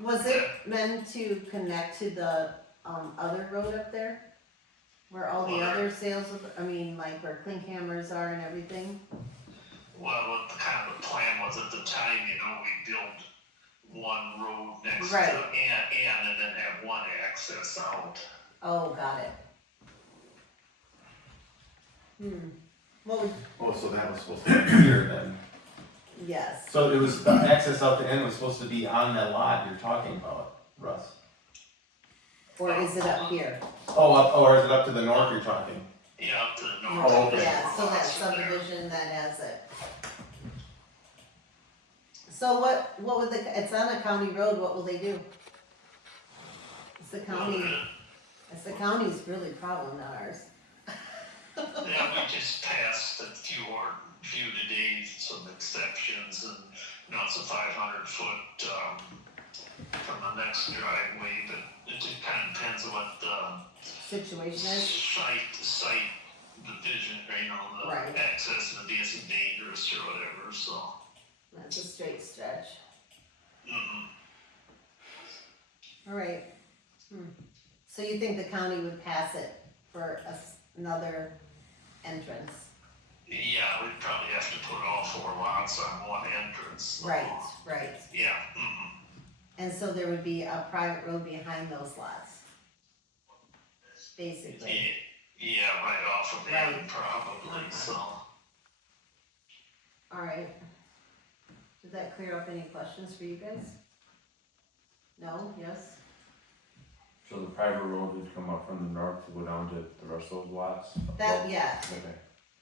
Was it meant to connect to the, other road up there? Where all the other sales like where Klinkhammers are and everything? well, what the kind of the plan was at the time, we built one road next to Right. Ann and then have one access out. Oh, got it. What would, Oh, so that was supposed to be here then. yes, So it was, the access out the end was supposed to be on that lot you're talking about, Russ? or is it up here? Or is it up to the north you're talking? Yeah, up to the north. Oh, okay. Yeah, so that Lots in there. subdivision that has it. So what would it's on a county road, what will they do? It's the county's really problem, not ours. Yeah, we just passed a few today, some exceptions, and it's a 500 foot, from the next driveway, but it just kind of depends on what the Situation is, site division, the Right. access to be as dangerous or whatever, so. that's a straight stretch. Mhm. Alright. So you think the county would pass it for another entrance? Yeah, we'd probably have to put all 4 lots on one entrance. so. Right. Yeah, And so there would be a private road behind those lots. Basically. Yeah, right off of Right. them probably, so. Alright. Did that clear up any questions for you guys? No, yes? So the private road would come up from the north to go down to the rest of those lots? That, yeah, Okay.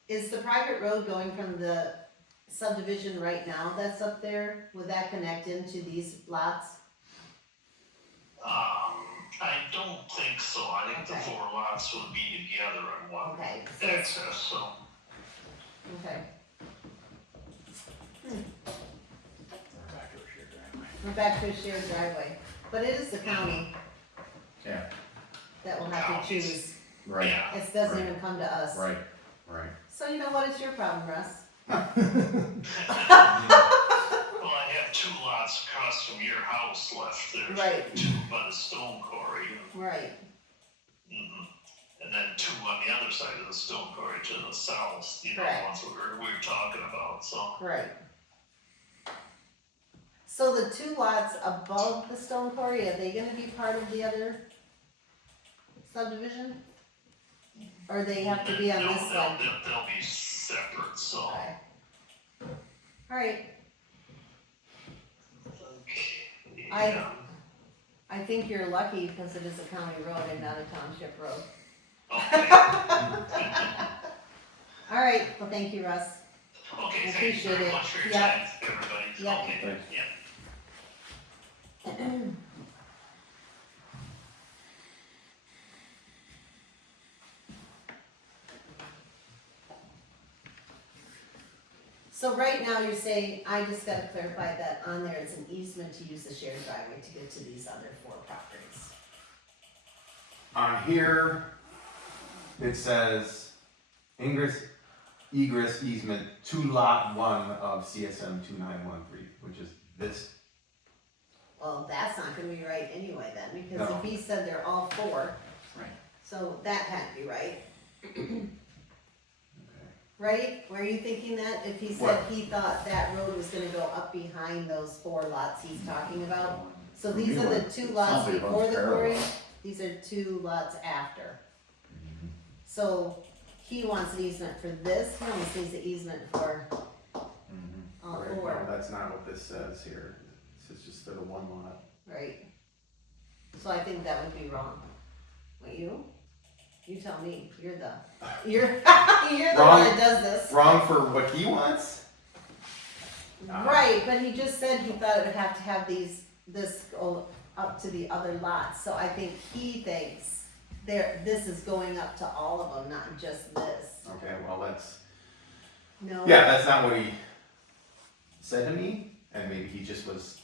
is the private road going from the subdivision right now that's up there, would that connect into these lots? I don't think so. I think the Okay. 4 lots would be together in one Okay, so it's, access, so. okay, We're back to a shared driveway. we're back to a shared driveway, but it is the county Yeah, that will have to choose, right, Yeah, it doesn't even come to us. right. So you know what is your problem, Russ? well, I have 2 lots across from your house left. There's Right. 2 by the stone quarry. Right, Mhm. And then 2 on the other side of the stone quarry to the south, you know, Correct. ones we were talking about, so. right. So the 2 lots above the stone quarry, are they gonna be part of the other subdivision? Or they have to be on No, this they'll- side? They'll be separate, so. Okay. Alright, Yeah. I think you're lucky because it is a county road and not a township road. Okay, Alright, well, thank you, Russ. okay, thank you Appreciate very it. much for your Yep. time, everybody. Yep. Okay, Thanks. yeah. So right now you're saying, I just gotta clarify that on there, it's an easement to use the shared driveway to get to these other 4 properties. On here, it says egress easement to lot 1 of CSM 2913, which is this. Well, that's not gonna be right anyway then, because No. if he said they're all 4, Right. so that can't be right. Okay. Right? Were you thinking that? If he said What? he thought that road was gonna go up behind those 4 lots he's talking about? So For these me, are the it 2 sounds lots like it before runs the quarry, parallel. these are 2 lots after. Mhm. So he wants an easement for this, he almost needs an easement for Mhm. all Right, 4, no, that's not what this says here. This is just for the 1 lot. right? So I think that would be wrong. What, you? You tell me, you're the Wrong. one that does this. Wrong for what he wants? Right, but he just said he thought it would have to have this go up to the other lots, so I think he thinks this is going up to all of them, not just this. Okay, well, that's, No? yeah, that's not what he said to me, and maybe he just was,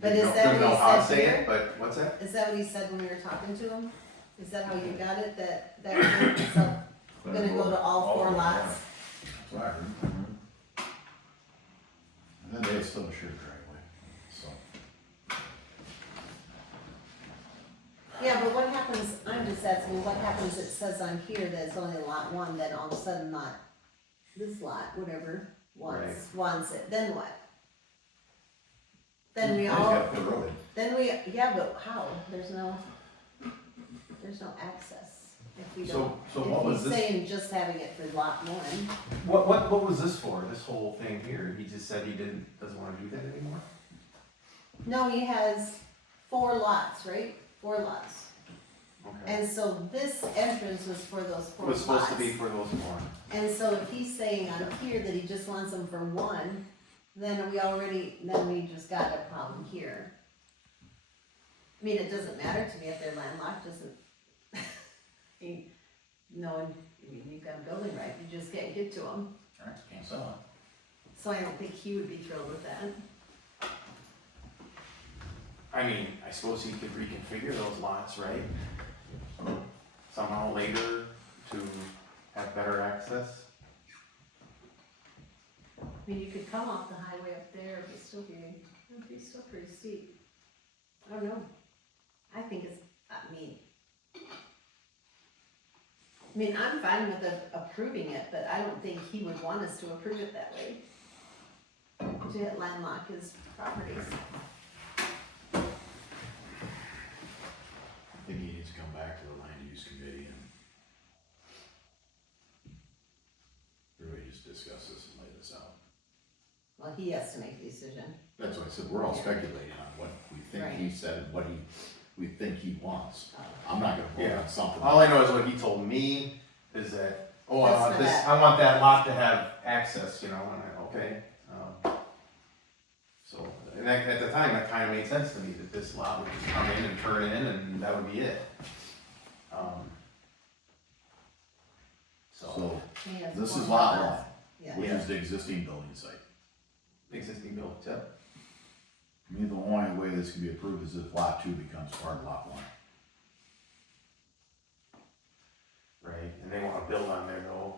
But didn't is know, that didn't what know he how to said say here? it, but what's that? Is that what he said when we were talking to him? Is that how you got it, that road is up, gonna go to all 4 of them, lots? That's what I heard. And then they still a shared driveway, so. Yeah, but what happens, I'm just asking, what happens, it says on here that it's only lot 1, then all of a sudden lot, this lot, whatever, wants it, then what? Then we They all, have the road. yeah, but how? There's no access if we don't. So what was If he's this, saying just having it for lot 1, what was this for, this whole thing here? He just said he doesn't wanna do that anymore? no, he has 4 lots, right? 4 lots. Okay. And so this entrance was for those 4 It lots. was supposed to be for those 4. And so if he's saying on here that he just wants them for 1, then we just got a problem here. I mean, it doesn't matter to me if they're landlocked, doesn't, you've got a building right, you just can't get to them. Right, can't sell it. So I don't think he would be thrilled with that. I mean, I suppose he could reconfigure those lots, right? Somehow later to have better access. I mean, you could come off the highway up there, it'd be still pretty steep. I don't know. I think I'm fine with approving it, but I don't think he would want us to approve it that way. To landlock his properties. I think he needs to come back to the land use committee and really just discuss this and lay this out. Well, he has to make the decision. That's what I said, we're all Yeah. speculating on what we think he Right. said, what he we think he wants. I'm not gonna vote Yeah. on something. All I know is what he told me is that, oh, I That's want for this, that. I want that lot to have access, you know, and I, okay. So, and at the time, that kinda made sense to me, that this lot would just come in and turn in and that would be it. So, He has this one is lot lot. one, Yeah. which is the existing building site. Existing built, yep. To me, the only way this can be approved is if lot two becomes part of lot one. Right, and they wanna build on there though.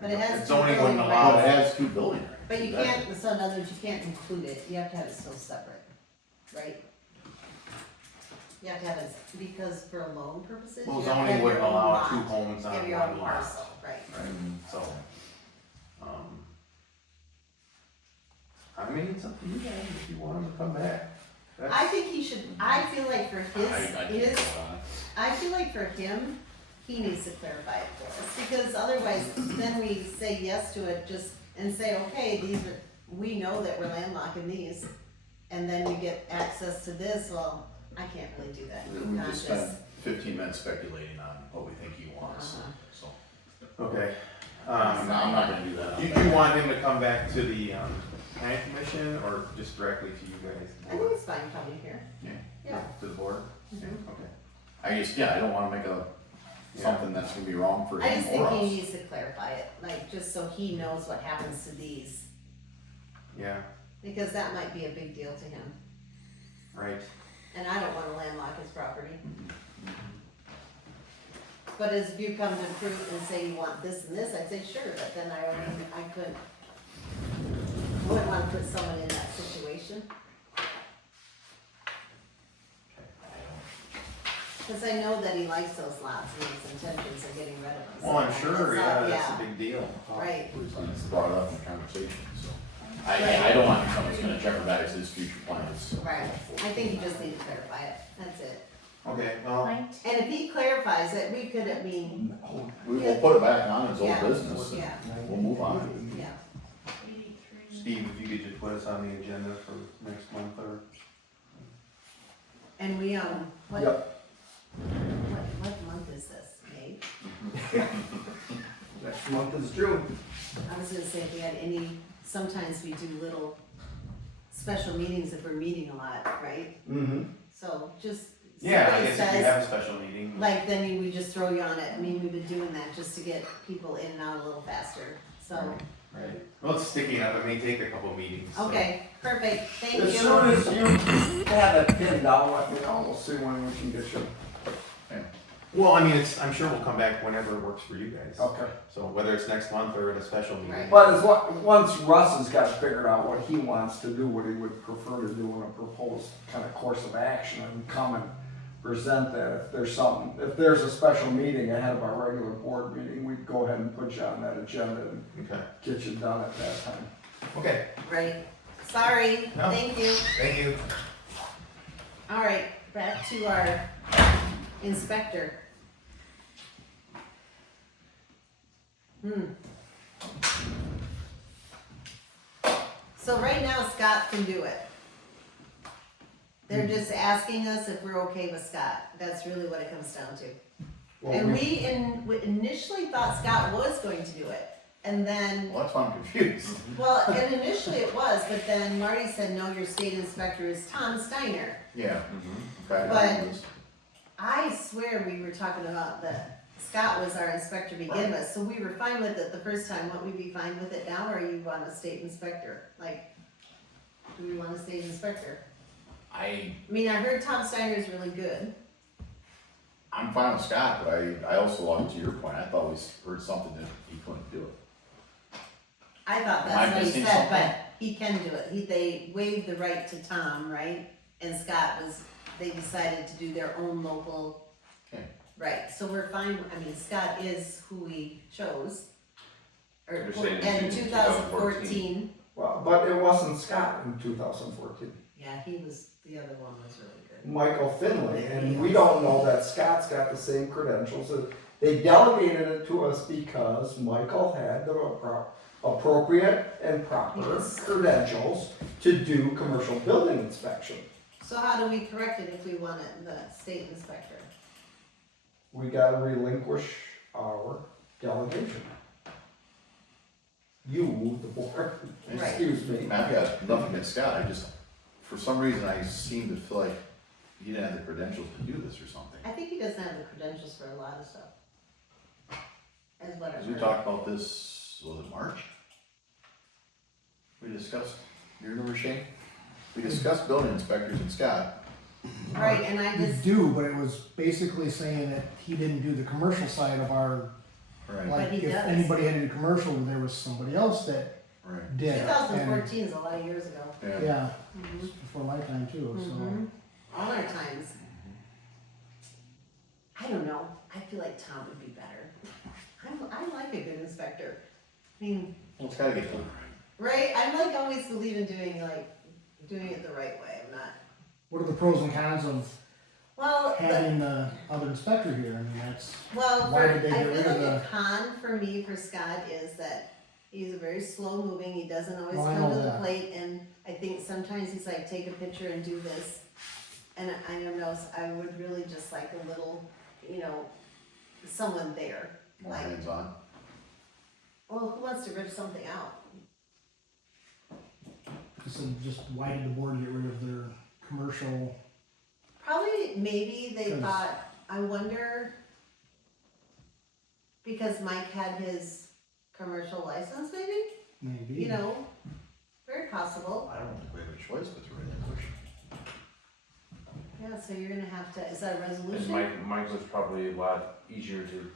But it has And to zoning go wouldn't in allow Well, it it. has two building rights. But you Exactly. can't, so in other words, you can't include it, you have to have it still separate, right? You have to have it, because for loan purposes, you Well, have to have zoning your wouldn't own allow lot. two homes You have on your one own lot. parcel, right. So, I mean, it's up to you guys if you want him to come back. I think he should, I feel like for I can't his, vote on it. I feel like for him, he needs to clarify it for us, because otherwise, then we say yes to it just, and say, okay, these are, we know that we're landlocking these, and then we get access to this, well, I can't really do that, We I'm just conscious. spent 15 minutes speculating on what we think he wants, Uh-huh. so. Okay. I'm not gonna do that. Do you want him to come back to the, planning commission, or just directly to you guys? I think it's fine coming here, Yeah. yeah. To the board? Mhm. Okay. I just, yeah, I don't wanna make something that's gonna be wrong for I him just think or he us. needs to clarify it, like, just so he knows what happens to these, Yeah, because that might be a big deal to him, right. and I don't wanna landlock his property. But as if you come to prove and say you want this and this, I'd say sure, but then I wouldn't wanna put someone in that situation. Cause I know that he likes those lots and his intentions of getting rid of them. Well, I'm sure, So, yeah, that's a big deal. Right, It's brought up in conversation, so. I don't want something that's gonna jeopardize his future plans. right, I think you just need to clarify it, that's it. Okay, well, And if he clarifies it, we could, I mean, We will put it back on his old Yeah. business, and yeah, we'll move on. yeah. 83. Steve, if you could just put us on the agenda for next month, or? And we, what Yep. month is this, May? Next month is June. I was gonna say if we had any, sometimes we do little special meetings if we're meeting a lot, right? Mm-hmm. So just, Yeah, I somebody guess if you says, have a special meeting. like, then we just throw you on it, I mean, we've been doing that just to get people in and out a little faster, so, Right. Well, it's sticky enough, it may take a couple meetings. so- okay, perfect, thank you. As soon as you have it pinned down, let me know, we'll see when we can get you. Well, I mean, I'm sure we'll come back whenever it works for you guys. Okay. So whether it's next month or at a special meeting. Right. But once Russ has got figured out what he wants to do, what he would prefer to do in a proposed kind of course of action, and come and present that, if there's a special meeting ahead of our regular board meeting, we'd go ahead and put you on that agenda and Okay. get you done at that time. Okay, Right, sorry, No. thank you. thank you. All right, back to our inspector. So right now Scott can do it. They're just asking us if we're okay with Scott, that's really what it comes down to. Well, And we initially thought Scott was going to do it, and then, Well, that's why I'm confused. well, and initially it was, but then Marty said, no, your state inspector is Tom Steiner. Yeah. Okay. But- I swear we were talking about that Scott was our inspector to begin with, so we were fine with it the first time, won't we be fine with it now, or you want a state inspector? Like, do we want a state inspector? I mean, I heard Tom Steiner is really good. I'm fine with Scott, but I also, to your point, I thought we heard something that he couldn't do it. I thought Am I that's what he missing said, something? but he can do it. They waived the right to Tom, right? And Scott they decided to do their own local. Okay. Right, so we're fine, I mean, Scott is who we chose. Or, You're saying and in in 2014, Well, but it wasn't Scott in 2014. yeah, the other one was really good. Michael Finley, and we don't know that Scott's got the same credentials. They delegated it to us because Michael had the appropriate and proper Yes. credentials to do commercial building inspection. So how do we correct it if we want it, the state inspector? We gotta relinquish our delegation. You, the board, Right. excuse me. I've got nothing against Scott, I just, for some reason, I seem to feel like he didn't have the credentials to do this or something. I think he doesn't have the credentials for a lot of stuff. As what I've Cause we heard. talked about this, was it March? We discussed, you remember Shane? We discussed building inspectors and Scott. Right, and I We just, do, but it was basically saying that he didn't do the commercial side of our, Right, like, he if does. anybody had to do commercial, there was somebody else that right, did. two thousand fourteen is a lot of years ago. yeah. Yeah, Mhm. it's before my time too, so. Mhm. All our times. I don't know, I feel like Tom would be better. I like a good inspector. I mean, Well, it's gotta get done right, I'm like always believe in doing it the right way, I'm not, What are the pros and cons of well, having the other inspector here? I mean, that's, well, why for, did they I get feel rid of like a con for me, for Scott, is that he's very slow moving, he doesn't always Well, I come know to the that. plate, and I think sometimes he's like, take a picture and do this. And I don't know, I would really just like a little, someone there, more like, hands-on. well, who wants to rip something out? so just why did the board get rid of their commercial? Probably, maybe they 'Cause- thought, I wonder, because Mike had his commercial license, maybe, Maybe. very possible. I don't think we have a choice but to relinquish. Yeah, so you're gonna have to, is that a And resolution? Mike was probably a lot easier to,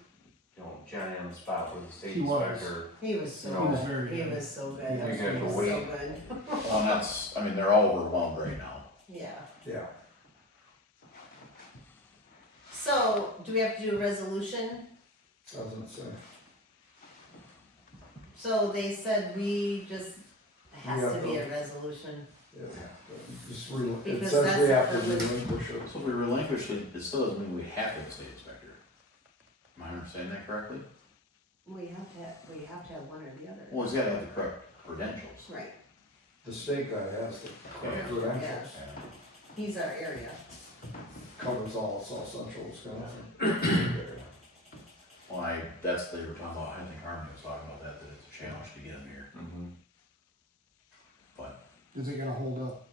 Johnny on the spot with the state He was. inspector. He was so No. He was good, very he good. was so good, Yeah. he You got to was wait. so good, Well, and that's, I mean, they're all overwhelmed right now. yeah. Yeah, So, do we have to do a resolution? doesn't say. So they said it has Yeah, to be a no. resolution. Yeah, just it Because says we that's have to the- relinquish it. So if we relinquish it, it still doesn't mean we have to have a state inspector. Am I understanding that correctly? We have to have one or the other. Well, he's gotta have the correct credentials. Right, The state guy has the Yeah. credentials, he's our area. covers all South Central Wisconsin. Well, that's, they were talking about, I think Harmony was talking about that it's a challenge to get him here, Mm-hmm. but. Is it gonna hold up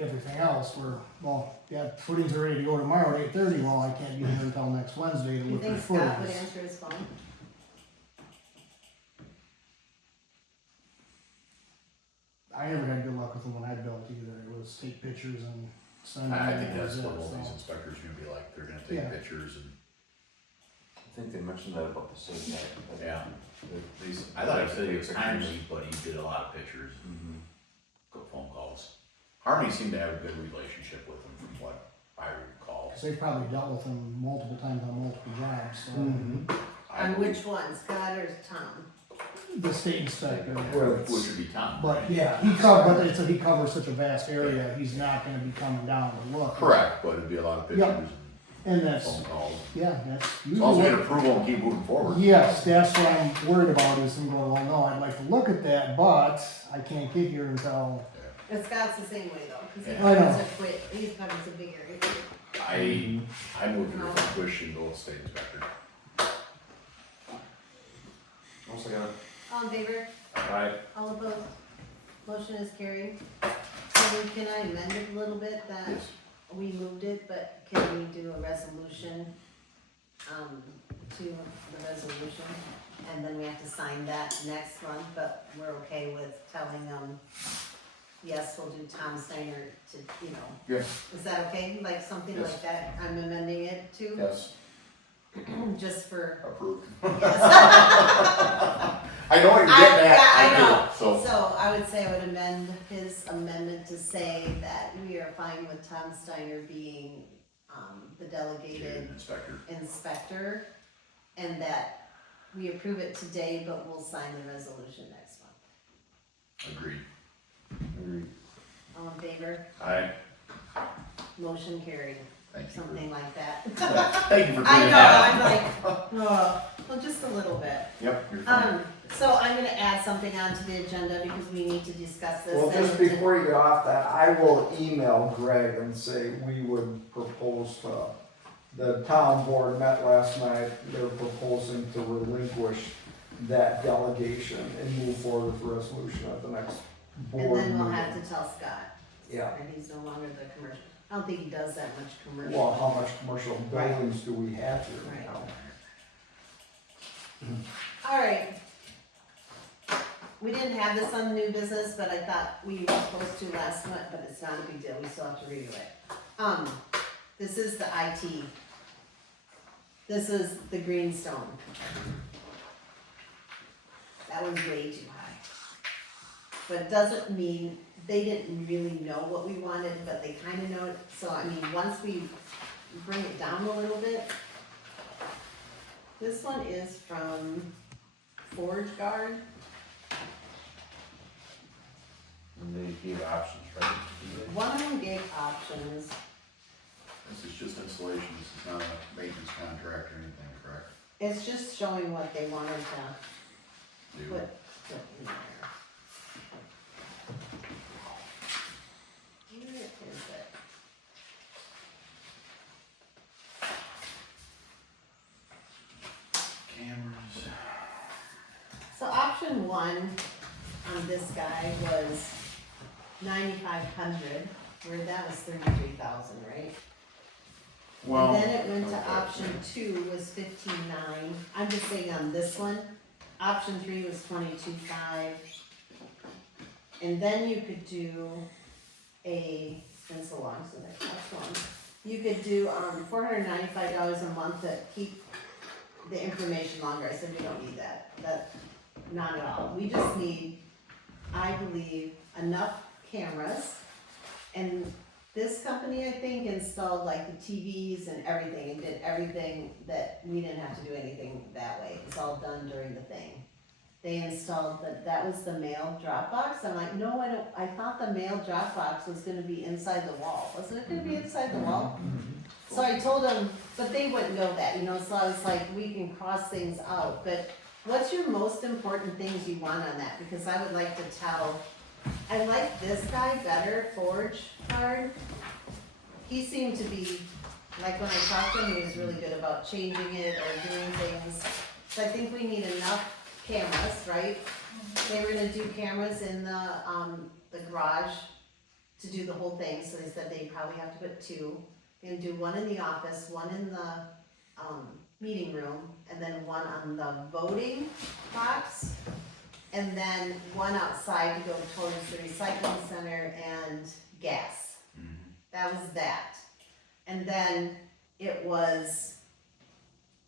everything else where, well, yeah, footings are ready to go tomorrow at 8:30, well, I can't be here until next Wednesday to You look think at Scott would footings. answer his phone? I never had good luck with them when I built either, it was take pictures and send them. I and think that that's was what it, all these so. inspectors are gonna be like, they're gonna Yeah. take pictures and, I think they mentioned that about the state guy. but yeah. the- These, I thought he said he was Pictures. timely, but he did a lot of pictures, Mhm. good phone calls. Harmony seemed to have a good relationship with him from what I recall. 'Cause they've probably dealt with them multiple times on multiple jobs, so. Mhm. I On believe- which one, Scott or Tom? The state inspector. Well, Which would be Tom. But right? yeah, he covers such a vast area, he's not gonna be coming down to look. Correct, but it'd be a lot of Yep. pictures And and that's, phone calls. yeah, that's As long as usually we get what, approval and keep moving forward. yes, that's what I'm worried about, is him going, well, no, I'd like to look at that, but I can't get here until, And Scott's the same way though, cause he Yeah. I know. covers a big area. I moved to relinquish and go with state inspector. Also got it. All in favor? Right. All opposed? Motion is carried. Can I amend it a little bit that Yes. we moved it, but can we do a resolution, to the resolution? And then we have to sign that next month, but we're okay with telling them, yes, we'll do Tom Steiner to, Yeah. is that okay? Like something Yes. like that, I'm amending it to, Yes, just for, approved. yes. I know what you're getting at. Yeah, I do, know. So, So I would say I would amend his amendment to say that we are fine with Tom Steiner being, the delegated inspector. inspector, and that we approve it today, but we'll sign the resolution next month. Agreed. All in favor? Aye. Motion carried. Thank you. something like that. Thank you for I clearing know, that I'm up. like, oh, well, just a little bit. Yep, you're fine. So I'm gonna add something onto the agenda because we need to discuss this. Well, just and- before you get off that, I will email Greg and say we would propose to, the town board met last night, they're proposing to relinquish that delegation and move forward with resolution at the next And board then we'll meeting. have to tell Scott. Yeah. And he's no longer the commercial, I don't think he does that much commercial. Well, how much commercial Right. buildings do we have here Right. now? Alright. We didn't have this on new business, but I thought we were supposed to last month, but it's not a big deal, we still have to review it. This is the IT. This is the greenstone. That was way too high. But it doesn't mean, they didn't really know what we wanted, but they kinda know it, so I mean, once we bring it down a little bit. This one is from Forge Guard. And they gave options, right? One of them gave options. This is just installation, this is not a maintenance contract or anything, correct? It's just showing what they wanted to Do- put in there. Where is it? Cameras. So option one on this guy was 9,500, where that was 33,000, right? Well. And then it went to okay. option two was 15,900. I'm just saying on this one. Option three was 22,500. And then you could do it's been so long, so that's one. You could do, $495 a month to keep the information longer. I said we don't need that, not at all. We just need, I believe, enough cameras. And this company, I think, installed like the TVs and everything, and did everything that we didn't have to do anything that way. It's all done during the thing. They installed that was the mail drop box. I'm like, no, I thought the mail drop box was gonna be inside the wall. Wasn't it gonna be inside the wall? So I told them, but they wouldn't know that, so I was like, we can cross things out, but what's your most important things you want on that? Because I would like to tell, I like this guy better, Forge Guard. He seemed to be, like when I talked to him, he was really good about changing it or doing things. So I think we need enough cameras, right? They were gonna do cameras in the garage to do the whole thing, so they said they probably have to put two. They're gonna do one in the office, one in the meeting room, and then one on the voting box, and then one outside to go towards the recycling center and gas. That was that. And then it was,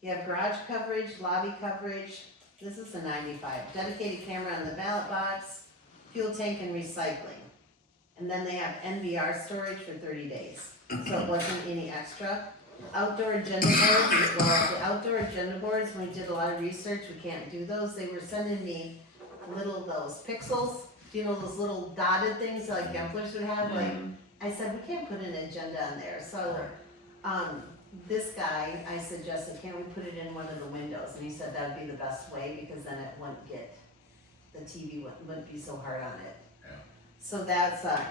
you have garage coverage, lobby coverage, this is a 95, dedicated camera on the ballot box, fuel tank and recycling. And then they have NVR storage for 30 days, so it wasn't any extra. Outdoor agenda boards, well, the outdoor agenda boards, when we did a lot of research, we can't do those. They were sending me those pixels, those little dotted things like Gemplers would have, like, I said, we can't put an agenda on there, so, this guy, I suggested, can't we put it in one of the windows? And he said that would be the best way, because then it wouldn't the TV wouldn't be so hard on it. Yeah. So that's a,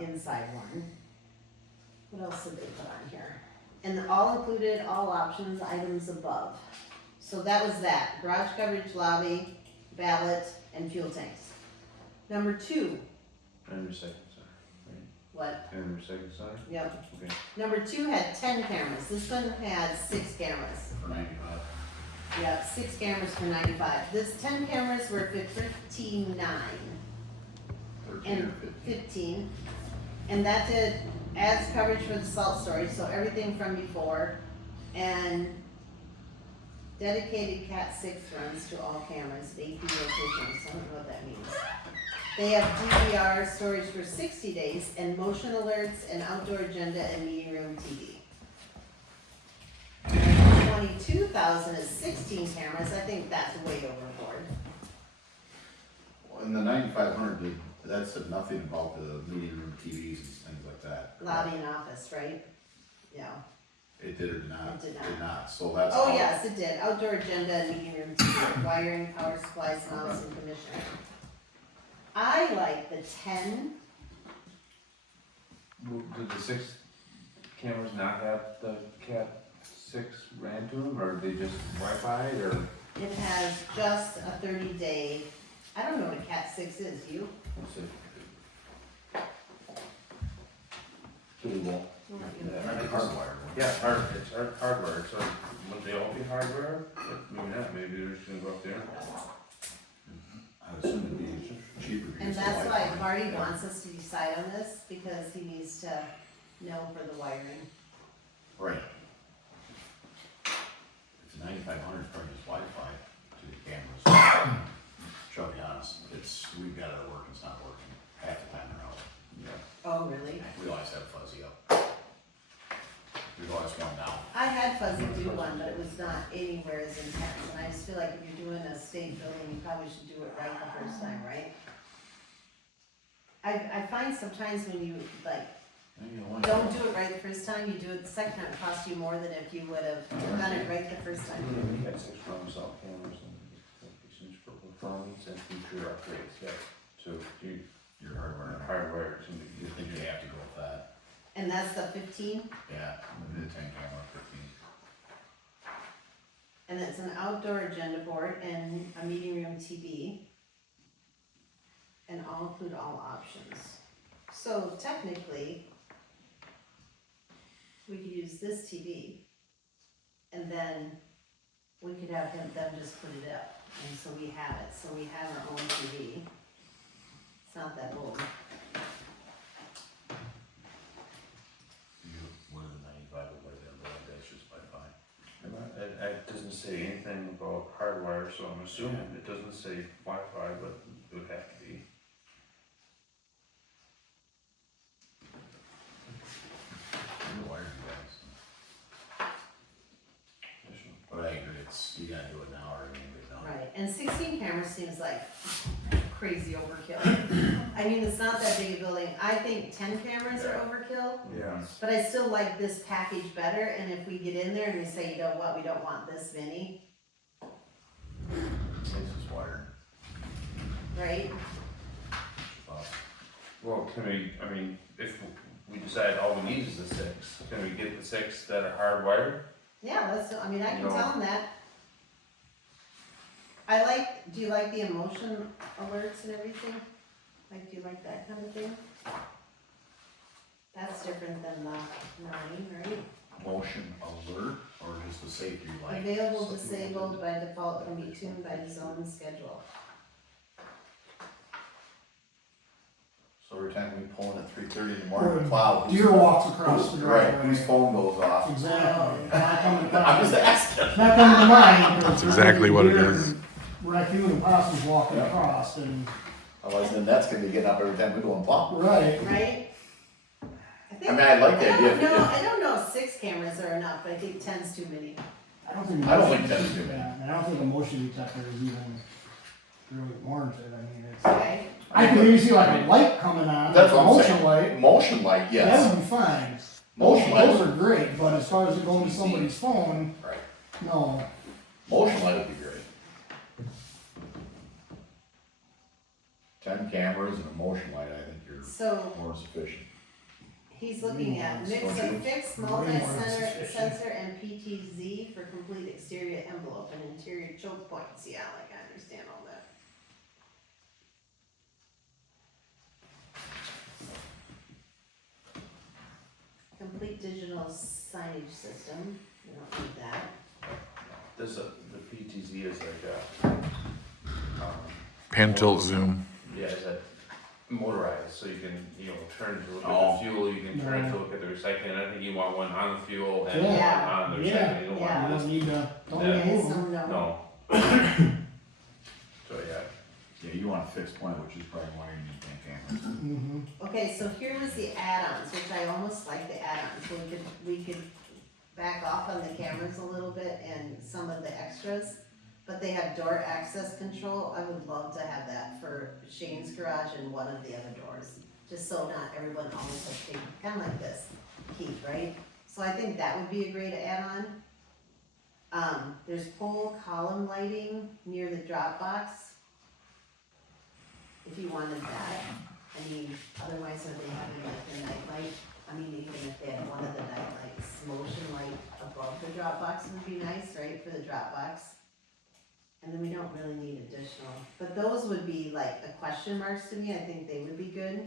inside one. What else did they put on here? And all included, all options, items above. So that was that, garage coverage, lobby, ballot, and fuel tanks. Number two, And recycling center, what? and recycling center? Yep. Okay. Number two had 10 cameras, this one had 6 cameras. For 95. Yep, 6 cameras for 95. This 10 cameras were for 15.9 13 and or 15. 15. And that did adds coverage for the salt storage, so everything from before. And dedicated Cat 6 runs to all cameras, AP locations, I don't know what that means. They have DVR storage for 60 days and motion alerts and outdoor agenda and meeting room TV. 22,000 is 16 cameras, I think that's way overboard. Well, in the 9,500, that said nothing about the meeting room TVs and things like that. Lobby and office, right? yeah. It did or did not? It did not. Did not, so that's. Oh, out. yes, it did, outdoor agenda and meeting room, TV, wiring, power supplies, mounts and commissioner. I like the 10, Did the 6 cameras not have the Cat 6 ran to them, or they just Wi-Fi, or? it has just a 30-day, I don't know what a Cat 6 is, do you? What's it? Cable. Hardwired. Yeah, it's hardware, so would they all be hardware? But maybe not, maybe they're just gonna go up there. I would assume it'd be cheaper. to And use the that's why Wi-Fi. Marty wants us to decide on this, because he needs to know for the wiring. Right. It's 9,500 probably just Wi-Fi to the cameras. Shall be honest, we've got it at work, it's not working, half the time they're out. Oh, really? We always have fuzzy up. We've always one down. I had Fuzzy do one, but it was not anywhere as intense, and I just feel like if you're doing a state building, you probably should do it right the first time, right? I find sometimes when you, like, Maybe one. don't do it right the first time, you do it the second time, it costs you more than if you would have done it right the first time. We had 6 drums, all cameras, and locations for phones and future upgrades, yeah. So Your hardware. hardware, You think you have to go with that? And that's the 15, Yeah, the 10 camera, 15. and it's an outdoor agenda board and a meeting room TV. And I'll include all options. So technically, we could use this TV, and then we could have them just put it up, and so we have it, so we have our own TV. It's not that old. What is the 95 over there, that's just Wi-Fi. it doesn't say anything about hardwire, so I'm assuming it doesn't say Wi-Fi, but it would have to be. You're wired, you guys. But I agree, you gotta do it now or you ain't get it done. Right, and 16 cameras seems like crazy overkill. I mean, it's not that big a building, I think 10 cameras are overkill. Yeah. But I still like this package better, and if we get in there and we say, you know what, we don't want this many, This is wired. right? Well, can we, I mean, if we decide all we need is the 6, can we get the 6 that are hardwired? Yeah, let's, I mean, I can No. tell them that. Do you like the emotion alerts and everything? Like, do you like that kind of thing? That's different than the 9, right? Motion alert or just the safety light? Available, disabled by default, can be tuned by zone schedule. So every time we pull in at 3:30 in the morning, Or plow. whose deer phone- walks across the Right, driveway. whose phone goes off. Exactly. Not coming to I'm just mind. asking. Not coming to mind. That's exactly what it is. Raccoon and possums walking Yeah. across and, Otherwise, then that's gonna be getting up every time we go and plow. right. Right? I mean, I'd like the idea if- I don't know if 6 cameras are enough, but I think 10's too many. I don't think. I don't think that's too many. Yeah, and I don't think a motion detector is even really warranted, I mean, it's. Okay? I can maybe see like a light coming on, That's like a what I'm motion saying. light, Motion light, that yes. would be fine. Motion light, Those are great, but as far as it going to somebody's phone, right. no. Motion light would be great. 10 cameras and a motion light, I think you're So more sufficient. he's looking at mix Don't you? of fixed, Way more multi-sensor, sufficient. sensor and PTZ for complete exterior envelope and interior choke points. Yeah, like I understand all that. Complete digital signage system, we don't need that. This, the PTZ is like Pan tilt zoom. yeah, is that motorized, so you can, turn to look at Oh. the fuel, you can turn to look at the recycling, I think you want one on the fuel and Yeah. one on the Yeah. recycling, you don't Yeah. I want don't need to, don't Yeah. Okay, move so them. no. no. So, yeah, Yeah, you want a fixed point, which is probably why you need 10 cameras. Mhm. Okay, so here was the add-ons, which I almost like the add-ons, we could back off on the cameras a little bit and some of the extras. But they have door access control, I would love to have that for Shane's garage and one of the other doors. Just so not everyone always has to, kinda like this key, right? So I think that would be a great add-on. There's pole column lighting near the drop box. If you wanted that, I mean, otherwise are they having like the night light? I mean, even if they had one of the night lights, motion light above the drop box would be nice, right, for the drop box. And then we don't really need additional, but those would be like a question marks to me, I think they would be good.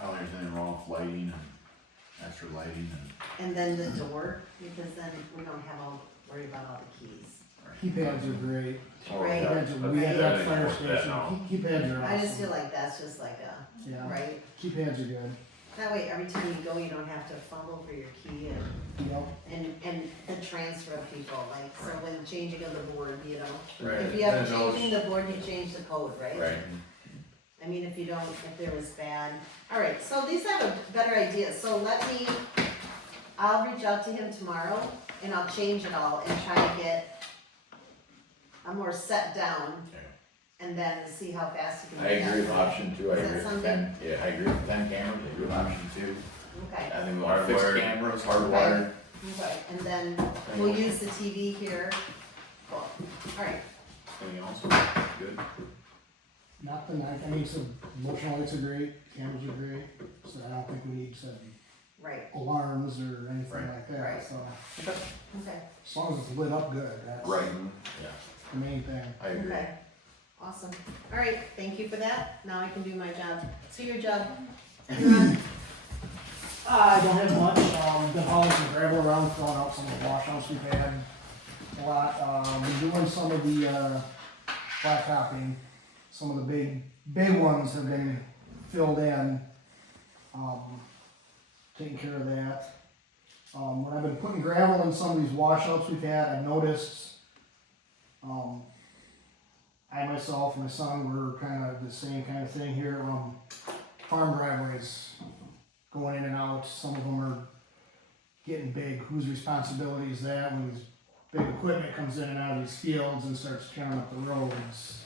I don't think there's anything wrong with lighting and extra lighting and. And then the door, because then we don't have all, worry about all the keys. Keypads are great. Right. Keypads are, we have that fire That station, now. keypads are I just awesome. feel like that's just like a, Yeah, right? keypads are good. That way, every time you go, you don't have to fumble for your key Yep. and the transfer of people, like, so when changing of the board, you know. Right. If you have And it knows- changing the board, you change the code, right? Right. I mean, if you don't, if there was bad, alright, so these have a better idea, so I'll reach out to him tomorrow and I'll change it all and try to get a more set down and then see how fast you can I do that. agree with option two, I Is that agree with something? 10, yeah, I agree with 10 cameras, I agree with option two. Okay, I think we want fixed Hardwired. cameras, hardwired. okay, and then we'll use the TV here. Cool, alright, Anything else? Good? Nothing, I mean, so motion lights are great, cameras are great, so I don't think we need to right, alarms or anything Right. like that, Right. so. okay, As long as it's lit up good, that's Right, yeah, the main thing. I agree. okay, awesome. Alright, thank you for that, now I can do my job. So your job, you're on. I don't have much, been hauling some gravel around, filling out some of the washouts we've had a lot, been doing some of the, blacktopping. Some of the big ones have been filled in, taking care of that. When I've been putting gravel in some of these washouts we've had, I've noticed, I myself and my son were kind of the same kind of thing here, farm driveways going in and out, some of them are getting big, whose responsibility is that when this big equipment comes in and out of these fields and starts tearing up the roads?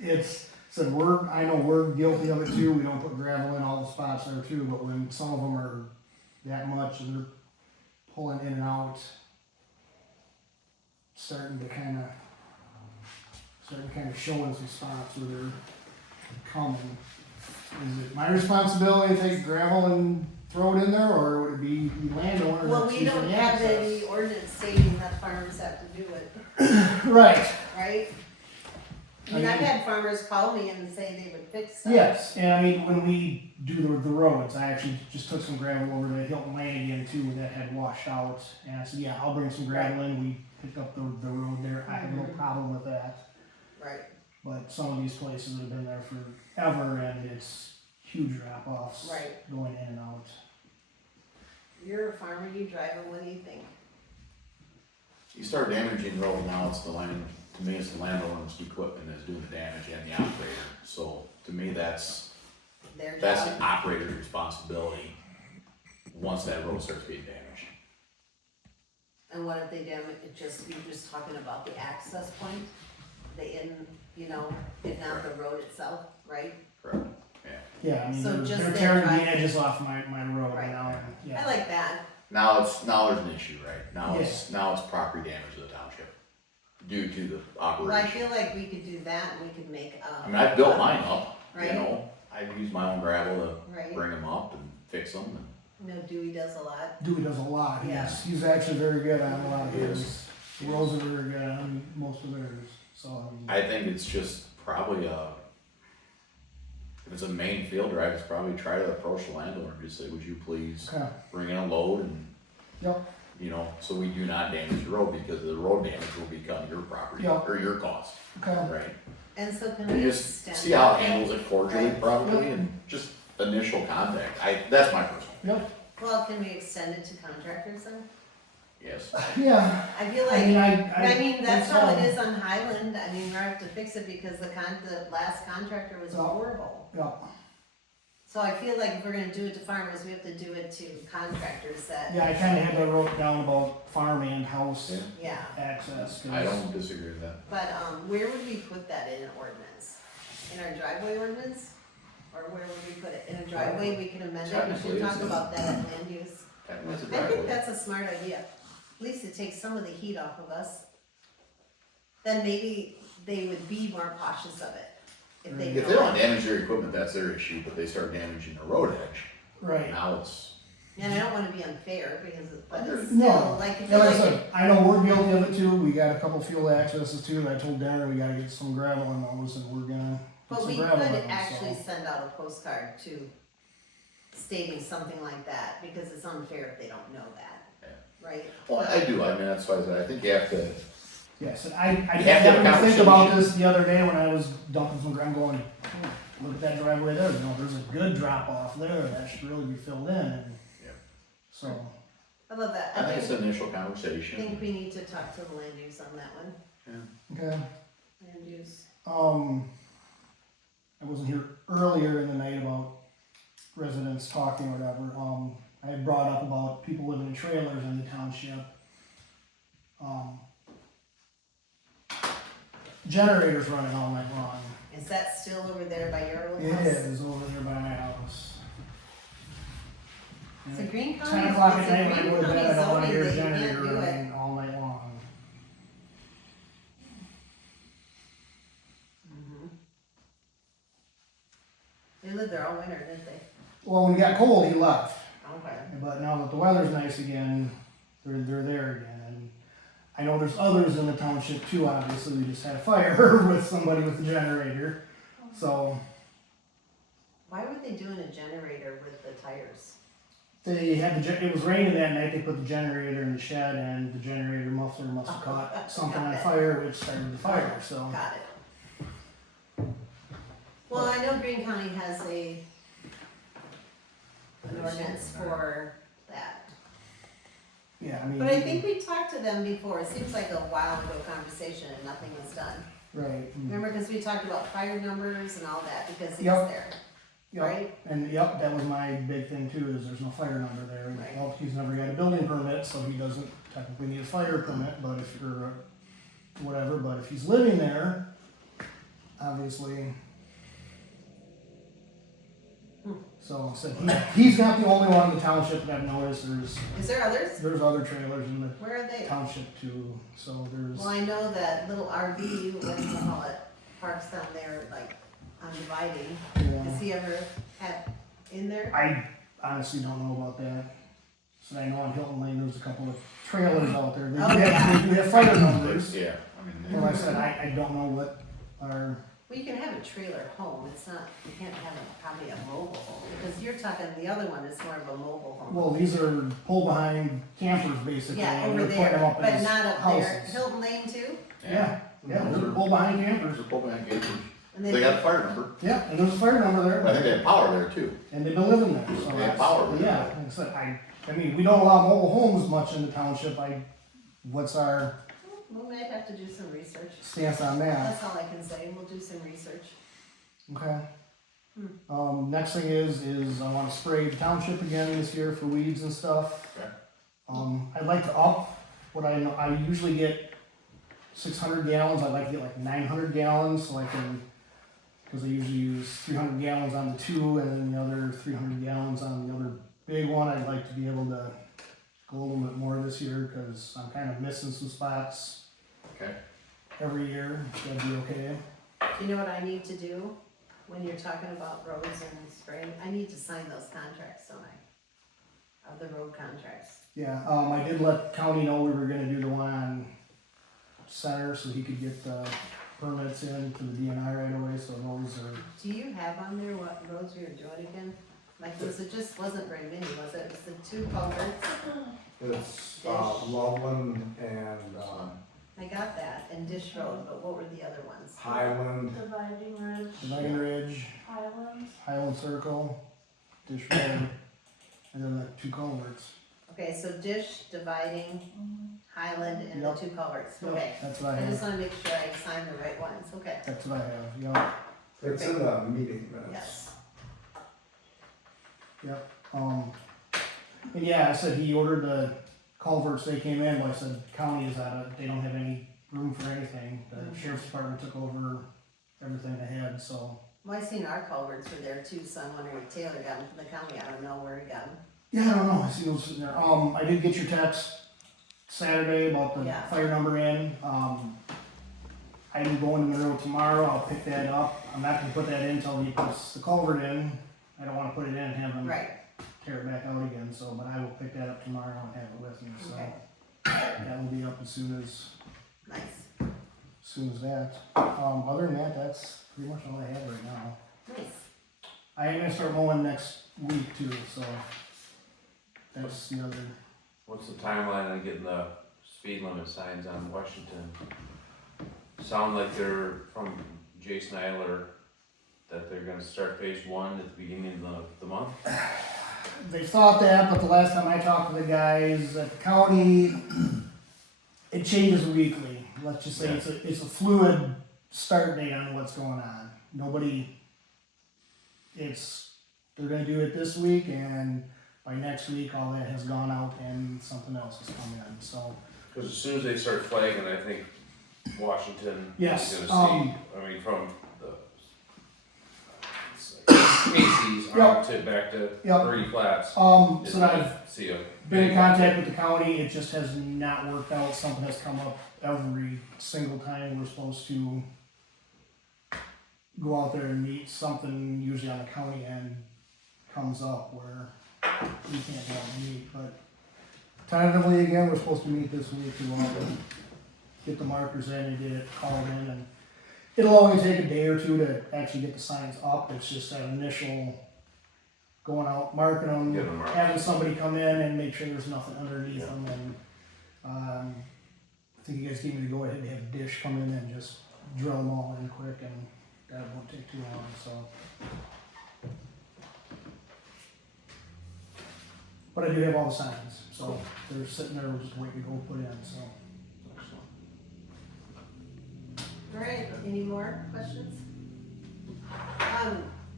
It's, so I know we're guilty of it too, we don't put gravel in all the spots there too, but when some of them are that much and they're pulling in and out, starting to kinda show us some spots where they're coming. Is it my responsibility to take gravel and throw it in there, or would it be the landowner Well, that's we using don't the have access? any ordinance stating that farmers have to do it, Right, right? I mean, I've had farmers call me and say they would fix stuff. yes, and I mean, when we do the roads, I actually just took some gravel over to Hilton Lane again too, that had washed out, and I said, yeah, I'll bring some gravel in, we picked up the road there, I have no problem with that. Right, But some of these places have been there forever, and it's huge drop-offs right. going in and out. You're a farmer, you drive them, what do you think? You start damaging the road now, it's the land, to me, it's the landowner's equipment that's doing the damage and the operator. So to me, that's Their the job, operator's responsibility once that road starts being damaged. and what if they damage, you're just talking about the access point? Getting out the road itself, right? Correct. Yeah, I mean, So they're just that tearing the driveway. edges off my road Right. now, I yeah. like that, Now there's an issue, right? Now it's property damage to the township due to the well, I operation. feel like we could do that, and we could make, I mean, I've built mine up, you Right. know, I've used my own gravel to right? bring them up and fix them and. No, Dewey does a lot, Dewey does a lot, Yeah. he's actually very good on a lot of He is. his. Rose are very good on most of theirs, so, I mean, I think it's just probably if it's a main field drive, it's probably try to approach the landowner and just say, would you please okay, bring in a load and, yep, you know, so we do not damage the road because the road damage will become your property Yep. or your cost, okay. right? and so can And we you just extend see how it that? handles it cordially Right. probably and just initial contact. That's my personal, Yep, Well, can we extend it to contractors then? yes. yeah, I feel I like, mean, I mean, that's how it fine. is on Highland, I mean, we have to fix it because the last contractor was Yeah. horrible. Yep, So I feel like if we're gonna do it to farmers, we have to do it to contractors that, yeah, I kinda had that wrote down about farm and house Yeah. yeah. access, 'cause- I don't disagree with that. But, where would we put that in an ordinance? In our driveway ordinance? or where would we put it? In a driveway, we can amend it, we Technically, should talk it's a- about that at land use. Technically, it's a I think driveway. that's a smart idea. At least it takes some of the heat off of us. Then maybe they would be more cautious of it. If they If they know don't it. damage their equipment, that's their issue, but they start damaging the road edge, Right. now it's, And I don't wanna be unfair because, but it's No. still, like, if Yeah, you like I like said, it. I know we're guilty of it too, we got a couple field accesses too, and I told Darren we gotta get some gravel in those, and we're gonna get But some we gravel in could them, actually so. send out a postcard to stating something like that, because it's unfair if they don't know that, right? well, I do, I mean, that's why I said, I think you have to, Yes, and I You have to have a happened to think about conversation. this the other day when I was dumping some ground going, "Oh, look at that driveway there, you know, there's a good drop off there, that should really be filled in, and Yeah. so. I love that. I think it's I an initial think conversation. we need to talk to the land use on that one, Okay. land use. I wasn't here earlier in the night about residents talking or whatever, I had brought up about people living in trailers in the township. Generators running all night long. Is that still over there by your old It house? is over there by my house. It's a Green County. 10 o'clock it's at a night when I Green go to County bed, I don't wanna zoning hear a that you can't generator do it. running all night long. Mhm. They lived there all winter, didn't they? Well, when it got cold, he left, Okay. but now that the weather's nice again, they're there again. And I know there's others in the township too, obviously, we just had a fire with somebody with a generator, so. Why were they doing a generator with the tires? They had it was raining that night, they put the generator in the shed, and the generator muffler must have caught something on fire, which started the fire, so. Got it. Well, I know Green County has an ordinance for that. Yeah, I mean. But I think we talked to them before, it seems like a while ago conversation and nothing was done. Right. Remember, cause we talked about fire numbers and all that, because he's Yep. there, Yep. right? And yep, that was my big thing too, is there's no fire number there. Right. Well, he's never got a building permit, so he doesn't technically need a fire permit, but if you're, whatever, but if he's living there, obviously. So, said he's not the only one in the township that I've noticed, Is there others? there's other trailers in the Where are they? township too, so there's. Well, I know that little RV, what do you call it, parks down there, like, on Dividing. Yeah. Has he ever had in there? I honestly don't know about that. So I know on Hilton Lane, there's a couple of trailers out there. They do Oh, have, yeah. they do have fire numbers. Yeah, I mean, Well, I said, I don't know what are, Well, you can have a trailer home, it's not, you can't have probably a mobile home, because you're talking, the other one is more of a mobile home. well, these are pull behind campers basically. Yeah, and over they're putting them there, up in but these not up there. houses. Hilton Lane too? Yeah, yeah, they're pull behind campers. there's a pull behind campers. And They got a fire number, Yeah, and there's a fire number I think there, they have power there too. and they've been living there, so. They have that's- power there. Yeah, like I said, I mean, we don't allow mobile homes much in the township. What's our We might have to do some research. stance on that? That's all I can say, we'll do some research. Okay. Next thing is I wanna spray the township again this year for weeds and stuff. Okay. I'd like to up what I know, I usually get 600 gallons, I'd like to get like 900 gallons, so I can, cause I usually use 300 gallons on the two, and then the other 300 gallons on the other big one. I'd like to be able to go a little bit more this year, cause I'm kind of missing some spots Okay. every year, that'd be okay. Do you know what I need to do when you're talking about roads and spraying? I need to sign those contracts, don't I? Of the road contracts. Yeah, I did let county know we were gonna do the one on Center, so he could get the permits in to the DNI right away, so those are, Do you have on there what roads we were doing again? Like, it just wasn't very many, was it? It was the two culverts. It's, Loveland and, I got that, and Dish Road, but what were the other ones? Highland. Dividing Ridge, Dividing Ridge, Highlands. Highland Circle, Dish Road, and then the two culverts. Okay, so Dish, Dividing, Highland, and the Yep. two culverts, Yep, okay. that's what I I just have, wanna make sure I sign the right ones, okay, that's what I have, yep, It's in the meeting minutes. yes. yep. And yeah, I said he ordered the culverts, they came in, but I said county is out of, they don't have any room for anything. The sheriff's department took over everything they had, so Well, I seen our culverts were there too, so I'm wondering if Taylor got them from the county, I don't know where he got them. Yeah, I don't know, I see those sitting there. I did get your text Saturday about the Yeah. fire number in. I'm going to Monroe tomorrow, I'll pick that up. I'm not gonna put that in until he puts the culvert in. I don't wanna put it in and have him Right, tear it back out again, so, but I will pick that up tomorrow and have it with me, so. Okay. That will be up as soon as nice, that. Other than that, that's pretty much all I have right now. nice. I am gonna start mowing next week too, so. That's the other. What's the timeline on getting the speed limit signs on Washington? Sound like they're from Jason Eiler, that they're gonna start phase 1 at the beginning of the month? They thought that, but the last time I talked to the guys at the county, it changes weekly. Let's just say it's a fluid start date on what's going on. They're gonna do it this week, and by next week, all that has gone out and something else has come in, so. Cause as soon as they start flagging, I think Washington Yes, is gonna see, I mean, from the Casey's Yep. on to back to Yep. 30 flats. So It's that gonna I've see a been in big- contact with the county, it just has not worked out. Something has come up every single time we're supposed to go out there and meet. Something usually on the county end comes up where we can't go out and meet, but tentatively again, we're supposed to meet this week to go out and get the markers in and get it called in, and it'll only take a day or two to actually get the signs up. It's just that initial going out, marking them, Getting them marked. having somebody come in and make sure there's nothing underneath them, and, I think you guys gave me the go ahead to have Dish come in and just drill them all in quick, and that won't take too long, so. But I do have all the signs, so they're sitting there, we're just waiting to go put in, so. Alright, any more questions?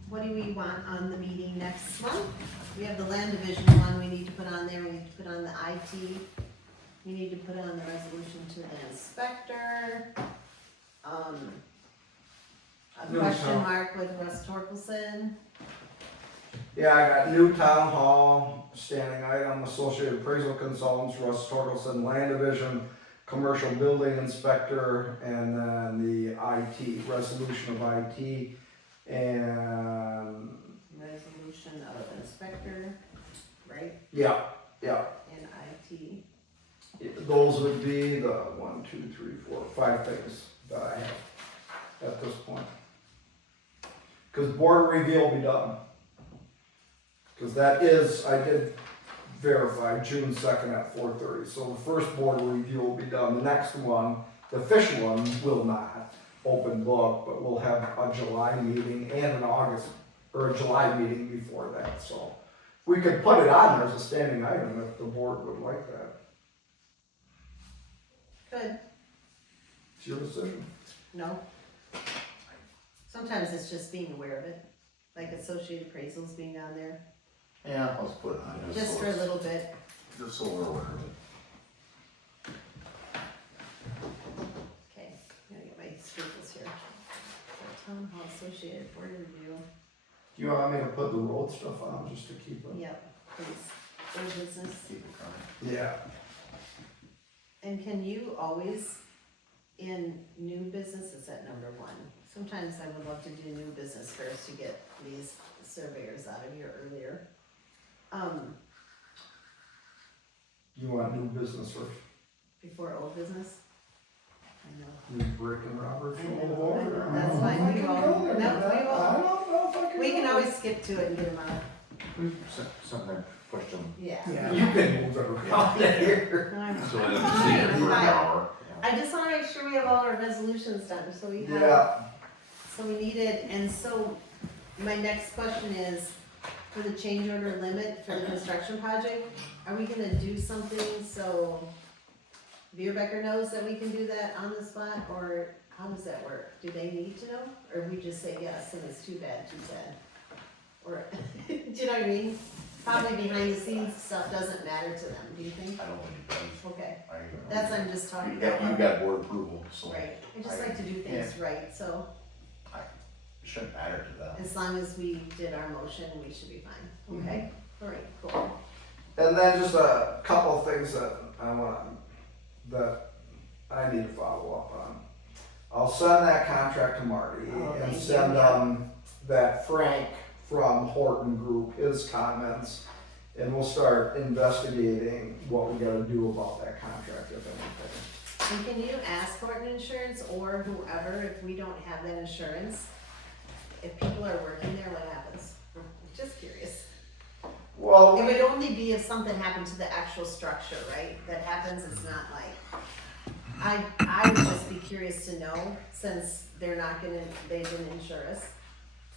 What do we want on the meeting next month? We have the land division one we need to put on there, we need to put on the IT. We need to put on the resolution to the inspector. A question mark with Russ Torkelson. Yeah, I got new town hall, standing item, Associated Appraisal Consultants, Russ Torkelson, Land Division, Commercial Building Inspector, and then the IT, resolution of IT, and, Resolution of inspector, right, yeah, and IT. those would be the 1, 2, 3, 4, 5 things that I have at this point. Cause board review will be done. Cause that is, I did verify, June 2nd at 4:30, so the first board review will be done, the next one, the official one will not, open book, but we'll have a July meeting and an August, or a July meeting before that, so. We could put it on there as a standing item if the board would like that, Good, it's your decision. no? Sometimes it's just being aware of it, like Associated Appraisals being on there, Yeah, let's put it on. just for a little bit. Just so we're aware of it. Okay, gotta get my staples here. So Town Hall Associated Board Review, Do you want me to put the road stuff on just to keep it? yep, please, old business. Keep it coming. Yeah. And can you always, in new business, is that number 1? Sometimes I would love to do new business first to get these surveyors out of here earlier. You want new business first? Before old business? I know. New brick and Robert? I know, that's fine, we won't, no, we won't. We can always skip to it and get them out, Something, question. yeah. Yeah. You can move it around here. I'm So fine, then I'm see it fine. for an hour. I just wanna make sure we have all our resolutions done, so we have. Yeah, So we needed, and so my next question is, for the change order limit for the construction project, are we gonna do something so Beerbecker knows that we can do that on the spot, or how does that work? Do they need to know, or we just say yes and it's too bad, or, do you know what I mean? Probably behind the scenes stuff doesn't matter to them, do you think? I don't think it does. Okay, I- that's, I'm just talking You've about. got board approval, so. Right, I just like to do things right, so, shouldn't matter to them. As long as we did our motion, we should be fine, okay? Alright, cool. And then just a couple of things that I need to follow up on. I'll send that contract to Marty Oh, and thank you, send yeah. that Frank from Horton Group, his comments, and we'll start investigating what we gotta do about that contract, if anything. And can you ask Horton Insurance or whoever, if we don't have that insurance, if people are working there, what happens? Just curious. Well, It would only be if something happened to the actual structure, right? That happens, it's not like, I would just be curious to know, since they didn't insure us,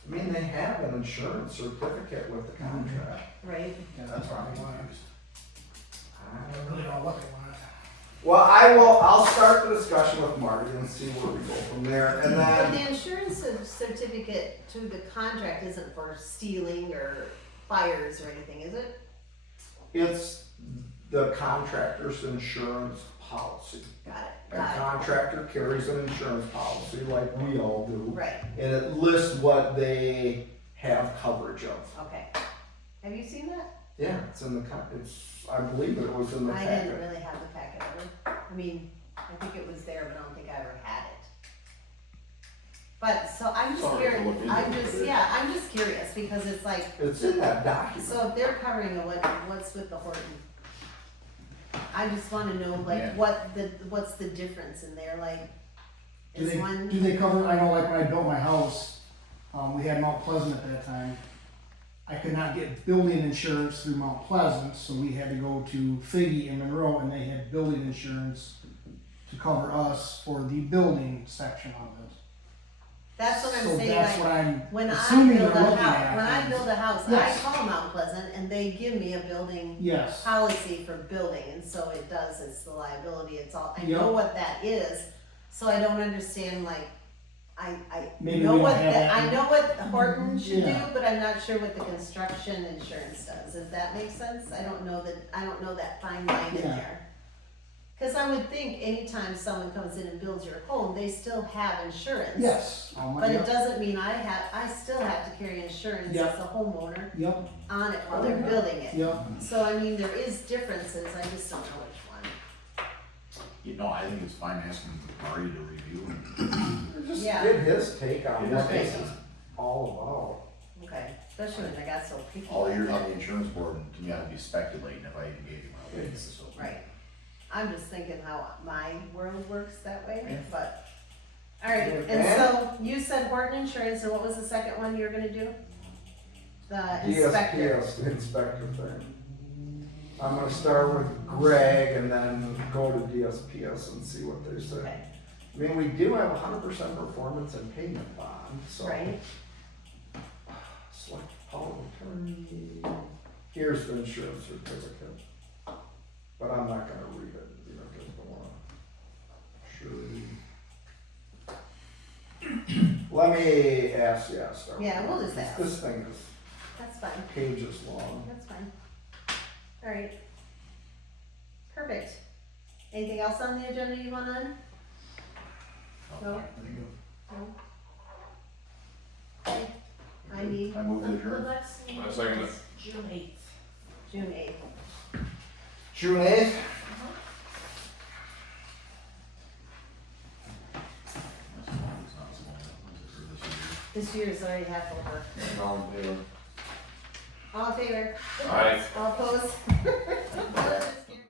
I mean, they have an insurance certificate with the contract. right? Yeah, that's what I'm confused. I really don't look at one. Well, I'll start the discussion with Marty and see where we go from there, and But then, the insurance certificate to the contract isn't for stealing or fires or anything, is it? it's the contractor's insurance policy. Got A it, got contractor carries an insurance policy like we all it. do, Right, and it lists what they have coverage of. okay. Have you seen that? Yeah, it's in the, I believe it was in the I didn't packet. really have the packet ever. I mean, I think it was there, but I don't think I ever had it. But, so I'm just Sorry to curious, look into it. I'm just curious, because it's like, It's in that document. so if they're covering it, what's with the Horton? I just wanna know, like, Yeah. what's the difference in there, like, Do is they, one, do they cover, I know like when I built my house, we had Mount Pleasant at that time. I could not get building insurance through Mount Pleasant, so we had to go to Figgy in Monroe, and they had building insurance to cover us for the building section of it. that's what I'm So saying, that's like, what I'm when I assuming build they're a looking house, at. when I build a house, I Yes. call Mount Pleasant, and they give me a building Yes, policy for building, and so it does, it's the liability, it's all, I Yep. know what that is, so I don't understand, like, I Maybe know we don't what have that, that I know what Horton should do, Yeah. but I'm not sure what the construction insurance does, does that make sense? I don't know that fine line in Yeah. there. Cause I would think anytime someone comes in and builds your home, they still have insurance. yes. But it doesn't mean I still have to carry insurance Yep. as a homeowner Yep, on it while they're building it. yep. So I mean, there is differences, I just don't know which one. You know, I think it's fine asking Marty to review and Just Yeah. give his take on His what take. this is all Okay, especially when I got so picky. all years on the insurance board, and to me, I'd be speculating if I even gave you my opinion, It's- so. Right. I'm just thinking how my world works that way, Yeah. but, alright, Okay. and so you said Horton Insurance, and what was the second one you were gonna do? The about. inspector. DSPS, the inspector thing. I'm gonna start with Greg and then go to DSPS and see what they say. Okay, I mean, we do have 100% performance and payment bond, so. right, Select power of attorney. Here's the insurance certificate. But I'm not gonna read it, you know, cause I wanna. Sure. Let me ask, start. Yeah, we'll just ask. This thing is that's fine, pages long. that's fine. Alright. Perfect. Anything else on the agenda you want on? No. No? Okay, I need I move to The adjourn. next meeting I second it. is June 8th. June 8th. June 8th? That's small, it's not small, what is it for this year? This year's already half over. All in favor? All in favor? Aye. All opposed?